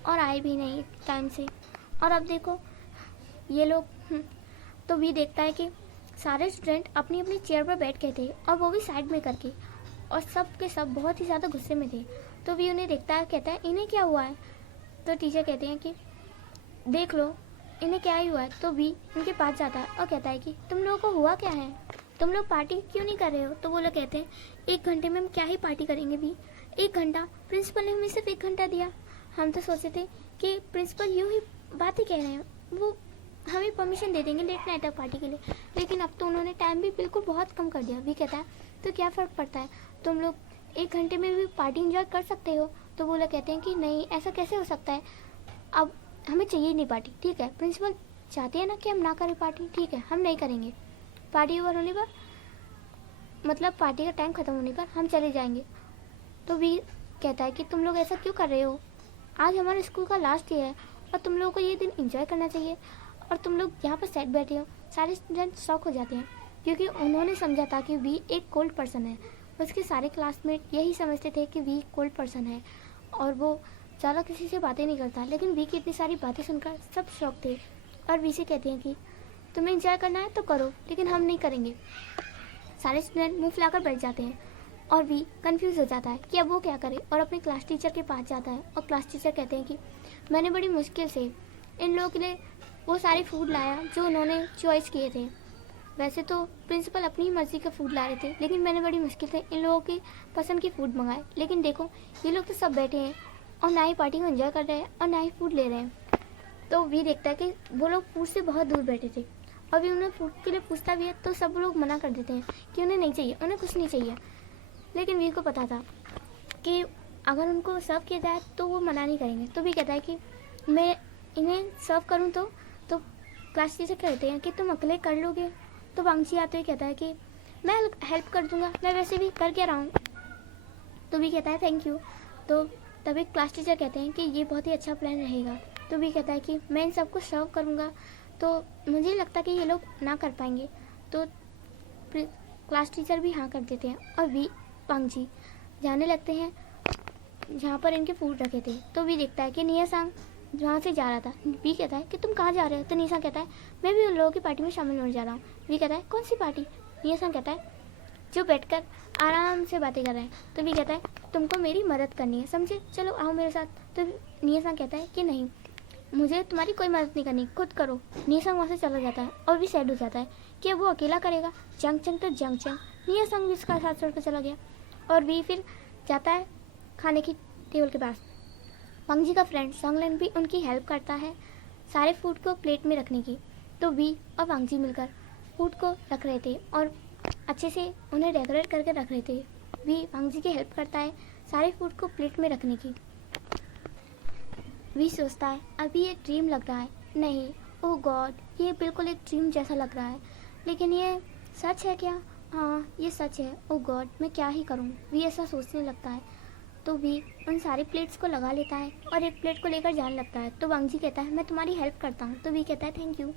और आए भी नहीं टाइम से। और अब देखो ये लोग तो भी देखता है कि सारे स्टूडेंट अपनी अपनी चेयर पर बैठ गए थे और वो भी साइड में करके, और सब के सब बहुत ही ज़्यादा गुस्से में थे। तो भी उन्हें देखता है, कहता है इन्हें क्या हुआ है। तो टीचर कहते हैं कि देख लो इन्हें क्या ही हुआ है। तो भी उनके पास जाता है और कहता है कि तुम लोगों को हुआ क्या है, तुम लोग पार्टी क्यों नहीं कर रहे हो। तो वो लोग कहते हैं 1 घंटे में हम क्या ही पार्टी करेंगे भी, 1 घंटा, प्रिंसिपल ने हमें सिर्फ 1 घंटा दिया। हम तो सोचे थे कि प्रिंसिपल यूँ ही बात ही कह रहे हैं, वो हमें परमिशन दे देंगे लेट नाइट तक पार्टी के लिए, लेकिन अब तो उन्होंने टाइम भी बिल्कुल बहुत कम कर दिया। भी कहता है तो क्या फ़र्क पड़ता है, तुम लोग 1 घंटे में भी पार्टी एंजॉय कर सकते हो। तो वो लोग कहते हैं कि नहीं ऐसा कैसे हो सकता है, अब हमें चाहिए नहीं पार्टी। ठीक है प्रिंसिपल चाहते हैं ना कि हम ना करें पार्टी, ठीक है हम नहीं करेंगे। पार्टी ओवर होने पर, मतलब पार्टी का टाइम ख़त्म होने पर हम चले जाएंगे। तो भी कहता है कि तुम लोग ऐसा क्यों कर रहे हो, आज हमारे स्कूल का लास्ट डे है और तुम लोगों को ये दिन एंजॉय करना चाहिए और तुम लोग यहाँ पर सेट बैठे हो। सारे स्टूडेंट शॉक हो जाते हैं क्योंकि उन्होंने समझा था कि वी एक कोल्ड पर्सन है। उसके सारे क्लासमेट यही समझते थे कि वी कोल्ड पर्सन है और वो ज़्यादा किसी से बातें नहीं करता, लेकिन वी की इतनी सारी बातें सुनकर सब शौक थे और वी से कहते हैं कि तुम्हें एंजॉय करना है तो करो, लेकिन हम नहीं करेंगे। सारे स्टूडेंट मुंह फुलाकर बैठ जाते हैं और वी कंफ्यूज हो जाता है कि अब वो क्या करे और अपने क्लास टीचर के पास जाता है और क्लास टीचर कहते हैं कि मैंने बड़ी मुश्किल से इन लोगों के लिए वो सारे फूड लाया जो उन्होंने चॉइस किए थे। वैसे तो प्रिंसिपल अपनी ही मर्ज़ी का फूड ला रहे थे, लेकिन मैंने बड़ी मुश्किल से इन लोगों की पसंद के फूड मंगाए। लेकिन देखो ये लोग तो सब बैठे हैं और ना ही पार्टी को एंजॉय कर रहे हैं और ना ही फूड ले रहे हैं। तो वी देखता है कि वो लोग फूड से बहुत दूर बैठे थे और भी उन्हें फूड के लिए पूछता भी है तो सब लोग मना कर देते हैं कि उन्हें नहीं चाहिए, उन्हें कुछ नहीं चाहिए। लेकिन वी को पता था कि अगर उनको सर्व किया जाए तो वो मना नहीं करेंगे। तो भी कहता है कि मैं इन्हें सर्व करूँ तो क्लास टीचर कहते हैं कि तुम अकेले कर लोगे। तो वांगजी आते हुए कहता है कि मैं हेल्प कर दूंगा, मैं वैसे भी कर क्या रहा हूँ। तो भी कहता है थैंक यू। तो तभी क्लास टीचर कहते हैं कि ये बहुत ही अच्छा प्लान रहेगा। तो भी कहता है कि मैं इन सबको सर्व करूँगा, तो मुझे लगता कि ये लोग ना कर पाएंगे। तो क्लास टीचर भी हाँ कर देते हैं और भी वांगजी जाने लगते हैं जहाँ पर इनके फूड रखे थे। तो भी देखता है कि निया-सांग जहाँ से जा रहा था। भी कहता है कि तुम कहाँ जा रहे हो। तो निया-सांग कहता है मैं भी उन लोगों की पार्टी में शामिल होने जा रहा हूँ। भी कहता है कौन सी पार्टी। निया-सांग कहता है जो बैठकर आराम से बातें कर रहे हैं। तो भी कहता है तुमको मेरी मदद करनी है, समझे, चलो आओ मेरे साथ। तो निया-सांग कहता है कि नहीं मुझे तुम्हारी कोई मदद नहीं करनी, खुद करो। निया-सांग वहाँ से चला जाता है और भी सैड हो जाता है कि अब वो अकेला करेगा। जंग चंग तो जंग चंग। निया-सांग भी उसका साथ छोड़ कर चला गया और भी फिर जाता है खाने की टेबल के पास। वांगजी का फ्रेंड सॉन्गलैन भी उनकी हेल्प करता है सारे फूड को प्लेट में रखने की। तो वी और वांगजी मिलकर फूड को रख रहे थे और अच्छे से उन्हें डेकोरेट करके रख रहे थे। वी वांगजी की हेल्प करता है सारे फूड को प्लेट में रखने की। वी सोचता है अभी ये ड्रीम लग रहा है, नहीं, ओह गॉड, ये बिल्कुल एक ड्रीम जैसा लग रहा है, लेकिन ये सच है क्या? हाँ, ये सच है, ओह गॉड, मैं क्या ही करूँ? वी ऐसा सोचने लगता है। तो वी उन सारी प्लेट्स को लगा लेता है और एक प्लेट को लेकर जाने लगता है। तो वांगजी कहता है मैं तुम्हारी हेल्प करता हूँ। तो वी कहता है थैंक यू।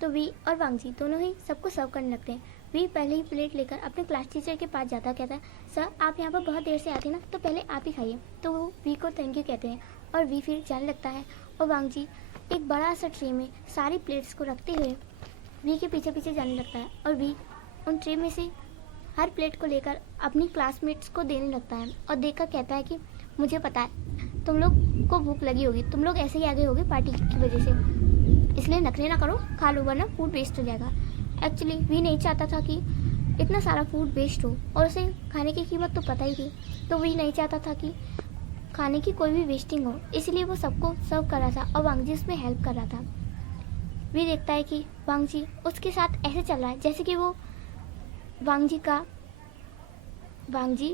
तो वी और वांगजी दोनों ही सबको सर्व करने लगते हैं। वी पहले ही प्लेट लेकर अपने क्लास टीचर के पास जाता है, कहता है सर आप यहाँ पर बहुत देर से आते हैं ना, तो पहले आप ही खाइए। तो वो वी को थैंक यू कहते हैं और वी फिर जाने लगता है और वांगजी एक बड़ा सा ट्रे में सारी प्लेट्स को रखते हुए वी के पीछे पीछे जाने लगता है और वी उन ट्रे में से हर प्लेट को लेकर अपनी क्लासमेट्स को देने लगता है और देखकर कहता है कि मुझे पता है तुम लोग को भूख लगी होगी, तुम लोग ऐसे ही आगे होगे पार्टी की वजह से, इसलिए नखरे ना करो, खा लो वरना फूड वेस्ट हो जाएगा। एक्चुअली वी नहीं चाहता था कि इतना सारा फूड वेस्ट हो और उसे खाने की कीमत तो पता ही थी, तो वी नहीं चाहता था कि खाने की कोई भी वेस्टिंग हो, इसलिए वो सबको सर्व कर रहा था और वांगजी उसमें हेल्प कर रहा था। वी देखता है कि वांगजी उसके साथ ऐसे चल रहा है जैसे कि वो वांगजी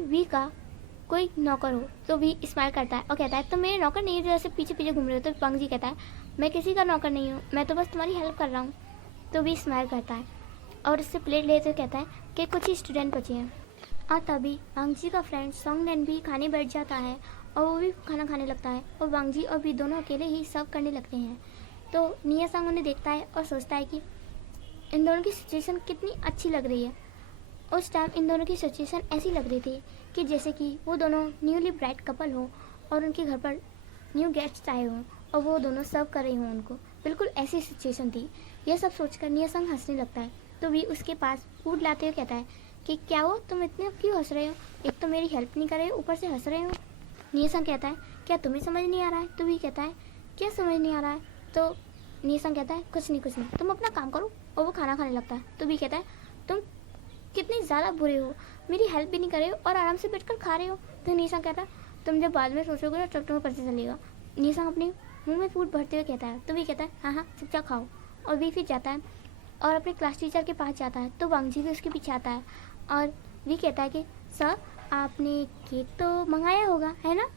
वी का कोई नौकर हो। तो वी स्माइल करता है और कहता है तुम मेरे नौकर नहीं हो जो ऐसे पीछे पीछे घूम रहे हो। तो वांगजी कहता है मैं किसी का नौकर नहीं हूँ, मैं तो बस तुम्हारी हेल्प कर रहा हूँ। तो वी स्माइल करता है और उससे प्लेट लेते हुए कहता है कि कुछ ही स्टूडेंट बचे हैं। और तभी वांगजी का फ्रेंड सॉन्गलैन भी खाने बैठ जाता है और वो भी खाना खाने लगता है और वांगजी और वी दोनों अकेले ही सर्व करने लगते हैं। तो निया सांग उन्हें देखता है और सोचता है कि इन दोनों की सिचुएशन कितनी अच्छी लग रही है। उस टाइम इन दोनों की सिचुएशन ऐसी लग रही थी कि जैसे कि वो दोनों न्यूली ब्राइड कपल हो और उनके घर पर न्यू गेस्ट्स आए हों और वो दोनों सर्व कर रही हों उनको, बिल्कुल ऐसी सिचुएशन थी। यह सब सोचकर निया सांग हंसने लगता है। तो वी उसके पास फूड लाते हुए कहता है कि क्या हो तुम इतने क्यों हंस रहे हो, एक तो मेरी हेल्प नहीं कर रहे हो ऊपर से हंस रहे हो। निया सांग कहता है क्या तुम्हें समझ नहीं आ रहा है? तो वी कहता है क्या समझ नहीं आ रहा है? तो निया सांग कहता है कुछ नहीं, तुम अपना काम करो। और वो खाना खाने लगता है। तो वी कहता है तुम कितने ज़्यादा बुरे हो, मेरी हेल्प भी नहीं कर रहे हो और आराम से बैठकर खा रहे हो। तो निया सांग कहता है तुम जब बाद में सोचोगे ना तब तुम्हें पता चलेगा। निया सांग अपने मुंह में फूड भरते हुए कहता है। तो वी कहता है हाँ चुपचाप खाओ। और वी फिर जाता है और अपने क्लास टीचर के पास जाता है। तो वांगजी भी उसके पीछे आता है और वी कहता है कि सर आपने केक तो मंगाया होगा है ना?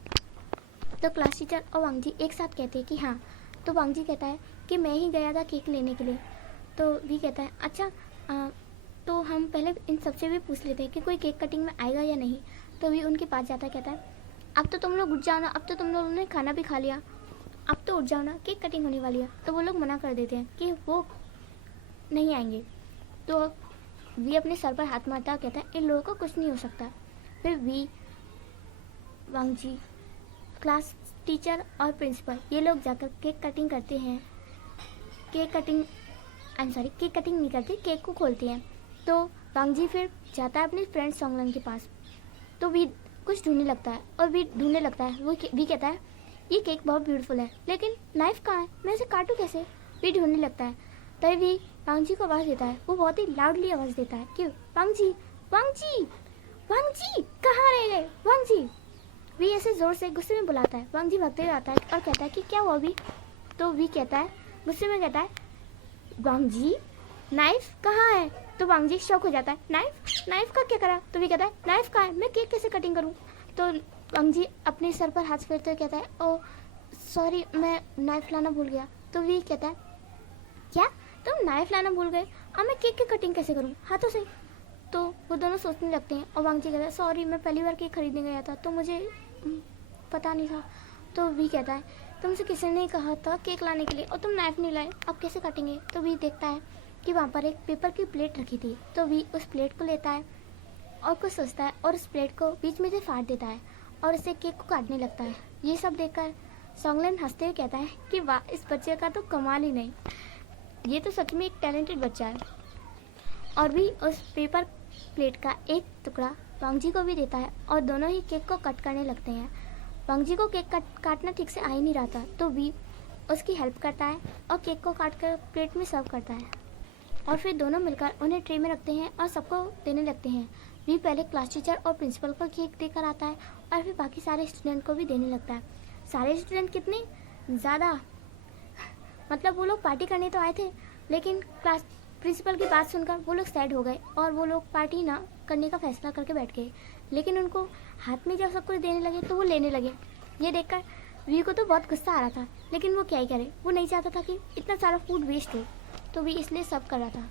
तो क्लास टीचर और वांगजी एक साथ कहते हैं कि हाँ। तो वांगजी कहता है कि मैं ही गया था केक लेने के लिए। तो वी कहता है अच्छा तो हम पहले इन सबसे भी पूछ लेते हैं कि कोई केक कटिंग में आएगा या नहीं। तो वी उनके पास जाता है, कहता है अब तो तुम लोग उठ जाओ ना, अब तो तुम लोगों ने खाना भी खा लिया, अब तो उठ जाओ ना, केक कटिंग होने वाली है। तो वो लोग मना कर देते हैं कि वो नहीं आएंगे। तो वी अपने सर पर हाथ मारता है, कहता है इन लोगों को कुछ नहीं हो सकता। फिर वी, वांगजी, क्लास टीचर और प्रिंसिपल ये लोग जाकर केक कटिंग करते हैं। केक कटिंग नहीं करते, केक को खोलते हैं। तो वांगजी फिर जाता है अपने फ्रेंड सॉन्गलैन के पास। तो वी कुछ ढूंढने लगता है और वी ढूंढने लगता है। वी कहता है ये केक बहुत ब्यूटीफुल है लेकिन नाइफ कहाँ है, मैं इसे काटूँ कैसे? वी ढूंढने लगता है। तभी वी वांगजी को आवाज़ देता है। वो बहुत ही लाउडली आवाज़ देता है कि वांगजी वांगजी वांगजी कहाँ रह गए वांगजी। वी ऐसे ज़ोर से गुस्से में बुलाता है। वांगजी भागते हुए आता है और कहता है कि क्या हुआ अभी? तो वी कहता है गुस्से में, कहता है वांगजी नाइफ कहाँ है? तो वांगजी शॉक हो जाता है, नाइफ का क्या करा? तो वी कहता है नाइफ कहाँ है, मैं केक कैसे कटिंग करूँ? तो वांगजी अपने सर पर हाथ फेरते हुए कहता है ओ सॉरी मैं नाइफ लाना भूल गया। तो वी कहता है क्या तुम नाइफ लाना भूल गए, अब मैं केक की कटिंग कैसे करूँ हाथों से? तो वो दोनों सोचने लगते हैं और वांगजी कहता है सॉरी मैं पहली बार केक खरीदने गया था तो मुझे पता नहीं था। तो वी कहता है तुमसे किसी ने कहा था केक लाने के लिए और तुम नाइफ नहीं लाए, अब कैसे काटेंगे? तो वी देखता है कि वहाँ पर एक पेपर की प्लेट रखी थी। तो वी उस प्लेट को लेता है और कुछ सोचता है और उस प्लेट को बीच में से फाड़ देता है और इससे केक को काटने लगता है। ये सब देखकर सॉन्गलैन हंसते हुए कहता है कि वाह इस बच्चे का तो कमाल ही नहीं, ये तो सच में एक टैलेंटेड बच्चा है। और भी उस पेपर प्लेट का एक टुकड़ा वांगजी को भी देता है और दोनों ही केक को कट करने लगते हैं। वांगजी को केक काटना ठीक से आ ही नहीं रहा था तो वी उसकी हेल्प करता है और केक को काट कर प्लेट में सर्व करता है और फिर दोनों मिलकर उन्हें ट्रे में रखते हैं और सबको देने लगते हैं। वी पहले क्लास टीचर और प्रिंसिपल को केक देकर आता है और फिर बाकी सारे स्टूडेंट को भी देने लगता है। सारे स्टूडेंट कितने ज़्यादा, मतलब वो लोग पार्टी करने तो आए थे, लेकिन क्लास प्रिंसिपल की बात सुनकर वो लोग सैड हो गए और वो लोग पार्टी ना करने का फैसला करके बैठ गए। लेकिन उनको हाथ में जब सब कुछ देने लगे तो वो लेने लगे। ये देखकर वी को तो बहुत गुस्सा आ रहा था, लेकिन वो क्या ही करे, वो नहीं चाहता था कि इतना सारा फूड वेस्ट हो, तो वी इसलिए सर्व कर रहा था।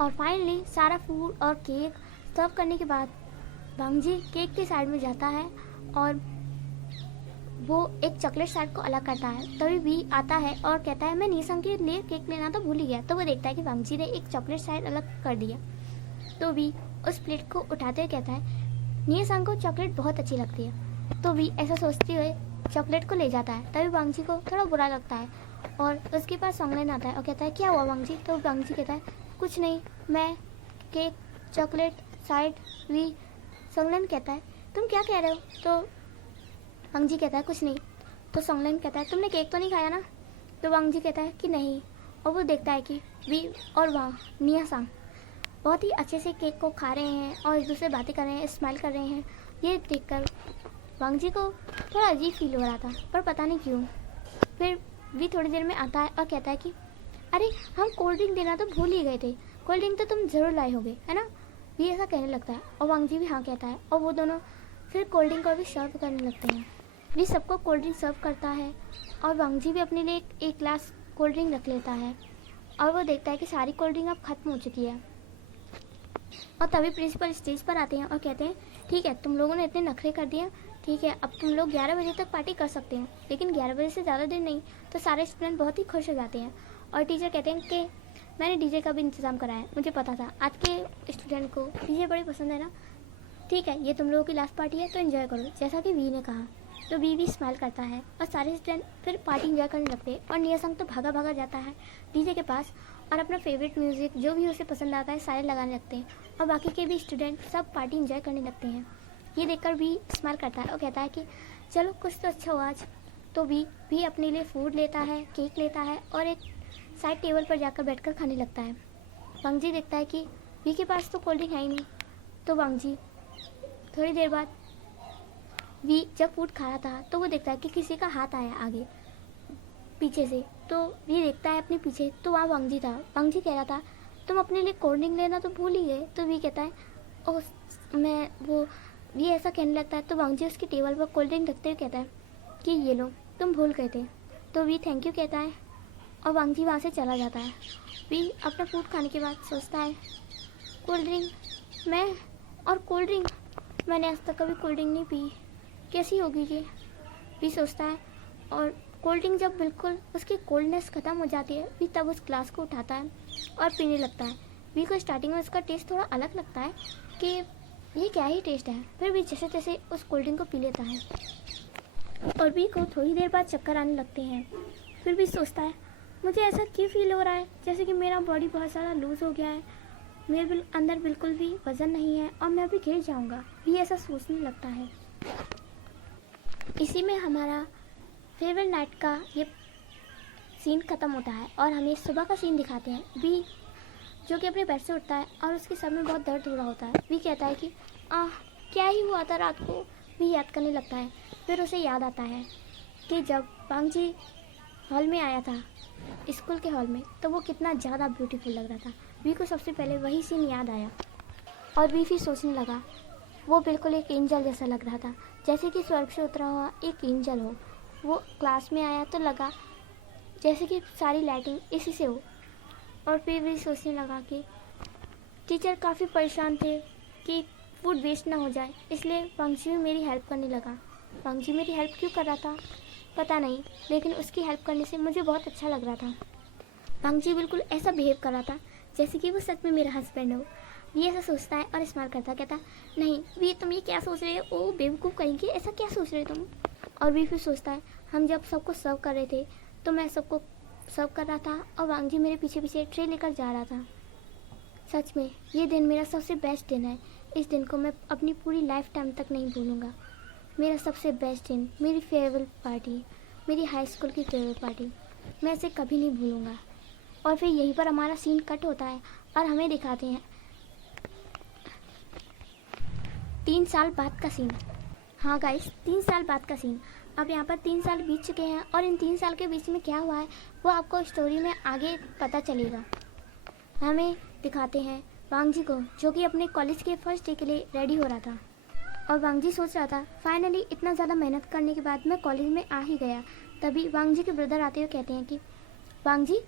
और फाइनली सारा फूड और केक सर्व करने के बाद वांगजी केक के साइड में जाता है और वो एक चॉकलेट साइड को अलग करता है। तभी वी आता है और कहता है मैं नीसंग के लिए केक लेना तो भूल ही गया। तो वो देखता है कि वांगजी ने एक चॉकलेट साइड अलग कर दिया। तो वी उस प्लेट को उठाते हुए कहता है नीसंग को चॉकलेट बहुत अच्छी लगती है। तो वी ऐसा सोचते हुए चॉकलेट को ले जाता है। तभी वांगजी को थोड़ा बुरा लगता है और उसके पास सोंगलेन आता है और कहता है क्या हुआ वांगजी। तो वांगजी कहता है कुछ नहीं, मैं केक चॉकलेट साइड वी। सोंगलेन कहता है तुम क्या कह रहे हो। तो वांगजी कहता है कुछ नहीं। तो सोंगलेन कहता है तुमने केक तो नहीं खाया ना। तो वांगजी कहता है कि नहीं। और वो देखता है कि वी और नियासंग बहुत ही अच्छे से केक को खा रहे हैं और एक दूसरे बातें कर रहे हैं, स्माइल कर रहे हैं। ये देखकर वांगजी को थोड़ा अजीब फील हो रहा था, पर पता नहीं क्यों। फिर वी थोड़ी देर में आता है और कहता है कि अरे हम कोल्ड ड्रिंक देना तो भूल ही गए थे, कोल्ड ड्रिंक तो तुम ज़रूर लाए होगे है ना। वी ऐसा कहने लगता है और वांगजी भी हाँ कहता है और वो दोनों फिर कोल्ड ड्रिंक को भी सर्व करने लगते हैं। वी सबको कोल्ड ड्रिंक सर्व करता है और वांगजी भी अपने लिए एक ग्लास कोल्ड ड्रिंक रख लेता है और वो देखता है कि सारी कोल्ड ड्रिंक अब खत्म हो चुकी है। और तभी प्रिंसिपल स्टेज पर आते हैं और कहते हैं ठीक है तुम लोगों ने इतने नखरे कर दिए, ठीक है अब तुम लोग 11 बजे तक पार्टी कर सकते हैं, लेकिन 11 बजे से ज़्यादा देर नहीं। तो सारे स्टूडेंट बहुत ही खुश हो जाते हैं और टीचर कहते हैं कि मैंने डीजे का भी इंतज़ाम कराया है, मुझे पता था आज के स्टूडेंट को डीजे बड़ी पसंद है ना। ठीक है ये तुम लोगों की लास्ट पार्टी है तो एंजॉय करो, जैसा कि वी ने कहा। तो वी भी स्माइल करता है और सारे स्टूडेंट फिर पार्टी एंजॉय करने लगते हैं। और नियासंग तो भागा भागा जाता है डीजे के पास और अपना फेवरेट म्यूज़िक जो भी उसे पसंद आता है सारे लगाने लगते हैं और बाकी के भी स्टूडेंट सब पार्टी एंजॉय करने लगते हैं। ये देखकर वी स्माइल करता है और कहता है कि चलो कुछ तो अच्छा हुआ आज। तो वी भी अपने लिए फूड लेता है, केक लेता है और एक साइड टेबल पर जाकर बैठकर खाने लगता है। वांगजी देखता है कि वी के पास तो कोल्ड ड्रिंक है ही नहीं। तो वांगजी थोड़ी देर बाद वी जब फूड खा रहा था तो वो देखता है कि किसी का हाथ आया आगे पीछे से। तो वी देखता है अपने पीछे तो वहाँ वांगजी था। वांगजी कह रहा था तुम अपने लिए कोल्ड ड्रिंक लेना तो भूल ही गए। तो वी कहता है ओह मैं वो वी ऐसा कहने लगता है। तो वांगजी उसकी टेबल पर कोल्ड ड्रिंक रखते हुए कहता है कि ये लो तुम भूल गए थे। तो वी थैंक यू कहता है और वांगजी वहाँ से चला जाता है। वी अपना फूड खाने के बाद सोचता है कोल्ड ड्रिंक मैं और कोल्ड ड्रिंक मैंने आज तक कभी कोल्ड ड्रिंक नहीं पी, कैसी होगी ये भी सोचता है। और कोल्ड ड्रिंक जब बिल्कुल उसकी कोल्डनेस ख़त्म हो जाती है भी तब उस ग्लास को उठाता है और पीने लगता है। वी को स्टार्टिंग में उसका टेस्ट थोड़ा अलग लगता है कि ये क्या ही टेस्ट है, फिर भी जैसे तैसे उस कोल्ड ड्रिंक को पी लेता है और वी को थोड़ी देर बाद चक्कर आने लगते हैं। फिर भी सोचता है मुझे ऐसा क्यों फील हो रहा है जैसे कि मेरा बॉडी बहुत ज़्यादा लूज़ हो गया है, मेरे अंदर बिल्कुल भी वज़न नहीं है और मैं अभी गिर जाऊँगा। वी ऐसा सोचने लगता है। इसी में हमारा फेयरवेल नाइट का ये सीन ख़त्म होता है और हमें सुबह का सीन दिखाते हैं। वी जो कि अपने बेड से उठता है और उसके सर में बहुत दर्द हो रहा होता है। वी कहता है कि क्या ही हुआ था रात को। वी याद करने लगता है। फिर उसे याद आता है कि जब वांगजी हॉल में आया था स्कूल के हॉल में तो वो कितना ज़्यादा ब्यूटीफुल लग रहा था। वी को सबसे पहले वही सीन याद आया और वी फिर सोचने लगा वो बिल्कुल एक एंजल जैसा लग रहा था, जैसे कि स्वर्ग से उतरा हुआ एक एंजल हो। वो क्लास में आया तो लगा जैसे कि सारी लाइटिंग इसी से हो। और फिर भी सोचने लगा कि टीचर काफ़ी परेशान थे कि फूड वेस्ट ना हो जाए, इसलिए वांगजी भी मेरी हेल्प करने लगा। वांगजी मेरी हेल्प क्यों कर रहा था पता नहीं, लेकिन उसकी हेल्प करने से मुझे बहुत अच्छा लग रहा था। वांगजी बिल्कुल ऐसा बिहेव कर रहा था जैसे कि वो सच में मेरा हस्बैंड हो। ये ऐसा सोचता है और स्माइल करता कहता नहीं वी तुम ये क्या सोच रहे हो, ओ बेवकूफ़ कहेंगे, ऐसा क्या सोच रहे हो तुम। और वी फिर सोचता है हम जब सबको सर्व कर रहे थे तो मैं सबको सर्व कर रहा था और वांगजी मेरे पीछे पीछे ट्रे लेकर जा रहा था। सच में ये दिन मेरा सबसे बेस्ट दिन है। इस दिन को मैं अपनी पूरी लाइफ टाइम तक नहीं भूलूंगा। मेरा सबसे बेस्ट दिन, मेरी फेयरवेल पार्टी, मेरी हाई स्कूल की फेयरवेल पार्टी, मैं इसे कभी नहीं भूलूंगा। और फिर यहीं पर हमारा सीन कट होता है और हमें दिखाते हैं 3 साल बाद का सीन। हाँ गाइस 3 साल बाद का सीन। अब यहाँ पर 3 साल बीत चुके हैं और इन 3 साल के बीच में क्या हुआ है वो आपको स्टोरी में आगे पता चलेगा। हमें दिखाते हैं वांग जी को, जो कि अपने कॉलेज के फर्स्ट डे के लिए रेडी हो रहा था। और वांग जी सोच रहा था फाइनली इतना ज़्यादा मेहनत करने के बाद मैं कॉलेज में आ ही गया। तभी वांग जी के ब्रदर आते हुए कहते हैं कि वांग जी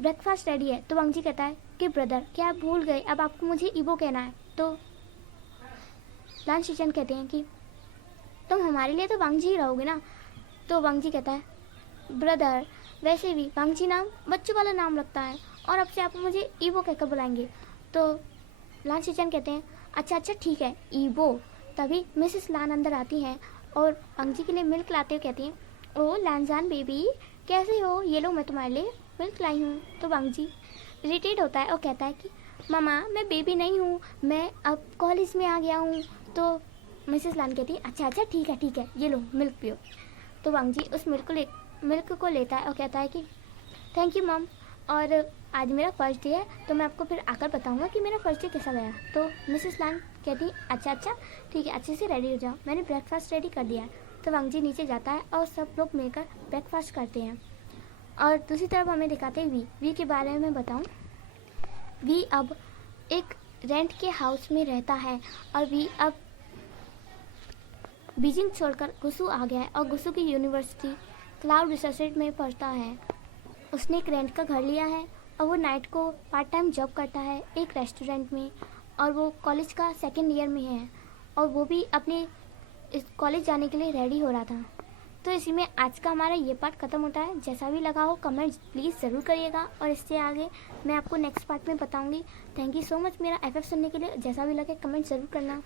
ब्रेकफास्ट रेडी है। तो वांग जी कहता है कि ब्रदर क्या आप भूल गए, अब आपको मुझे ईबो कहना है। तो लान शिचन कहते हैं कि तुम हमारे लिए तो वांग जी ही रहोगे ना। तो वांग जी कहता है ब्रदर वैसे भी वांग जी नाम बच्चों वाला नाम लगता है और अब से आप मुझे ईबो कहकर बुलाएंगे। तो लान शिचन कहते हैं अच्छा ठीक है ईबो। तभी मिसेस लान अंदर आती हैं और वांग जी के लिए मिल्क लाते हुए कहती हैं ओ लानजान बेबी कैसे हो, ये लो मैं तुम्हारे लिए मिल्क लाई हूँ। तो वांग जी इरिटेट होता है और कहता है कि मामा मैं बेबी नहीं हूँ, मैं अब कॉलेज में आ गया हूँ। तो मिसेस लान कहती है अच्छा ठीक है ये लो मिल्क पियो। तो वांग जी उस मिल्क को लेता है और कहता है कि थैंक यू मम, और आज मेरा फर्स्ट डे है तो मैं आपको फिर आकर बताऊंगा कि मेरा फर्स्ट डे कैसा गया। तो मिसेस लान कहती है अच्छा ठीक है अच्छे से रेडी हो जाओ, मैंने ब्रेकफास्ट रेडी कर दिया है। तो वांग जी नीचे जाता है और सब लोग मिलकर ब्रेकफास्ट करते हैं। और दूसरी तरफ हमें दिखाते हैं वी के बारे में बताऊं। वी अब एक रेंट के हाउस में रहता है और वी अब बीजिंग छोड़कर गुसू आ गया है और गुसू की यूनिवर्सिटी क्लाउड रिसर्च में पढ़ता है। उसने एक रेंट का घर लिया है और वो नाइट को पार्ट टाइम जॉब करता है एक रेस्टोरेंट में, और वो कॉलेज का सेकेंड ईयर में है और वो भी अपने इस कॉलेज जाने के लिए रेडी हो रहा था। तो इसी में आज का हमारा ये पार्ट ख़त्म होता है। जैसा भी लगा हो कमेंट प्लीज़ ज़रूर करिएगा और इससे आगे मैं आपको नेक्स्ट पार्ट में बताऊंगी। थैंक यू सो मच मेरा FF सुनने के लिए। जैसा भी लगे कमेंट ज़रूर करना।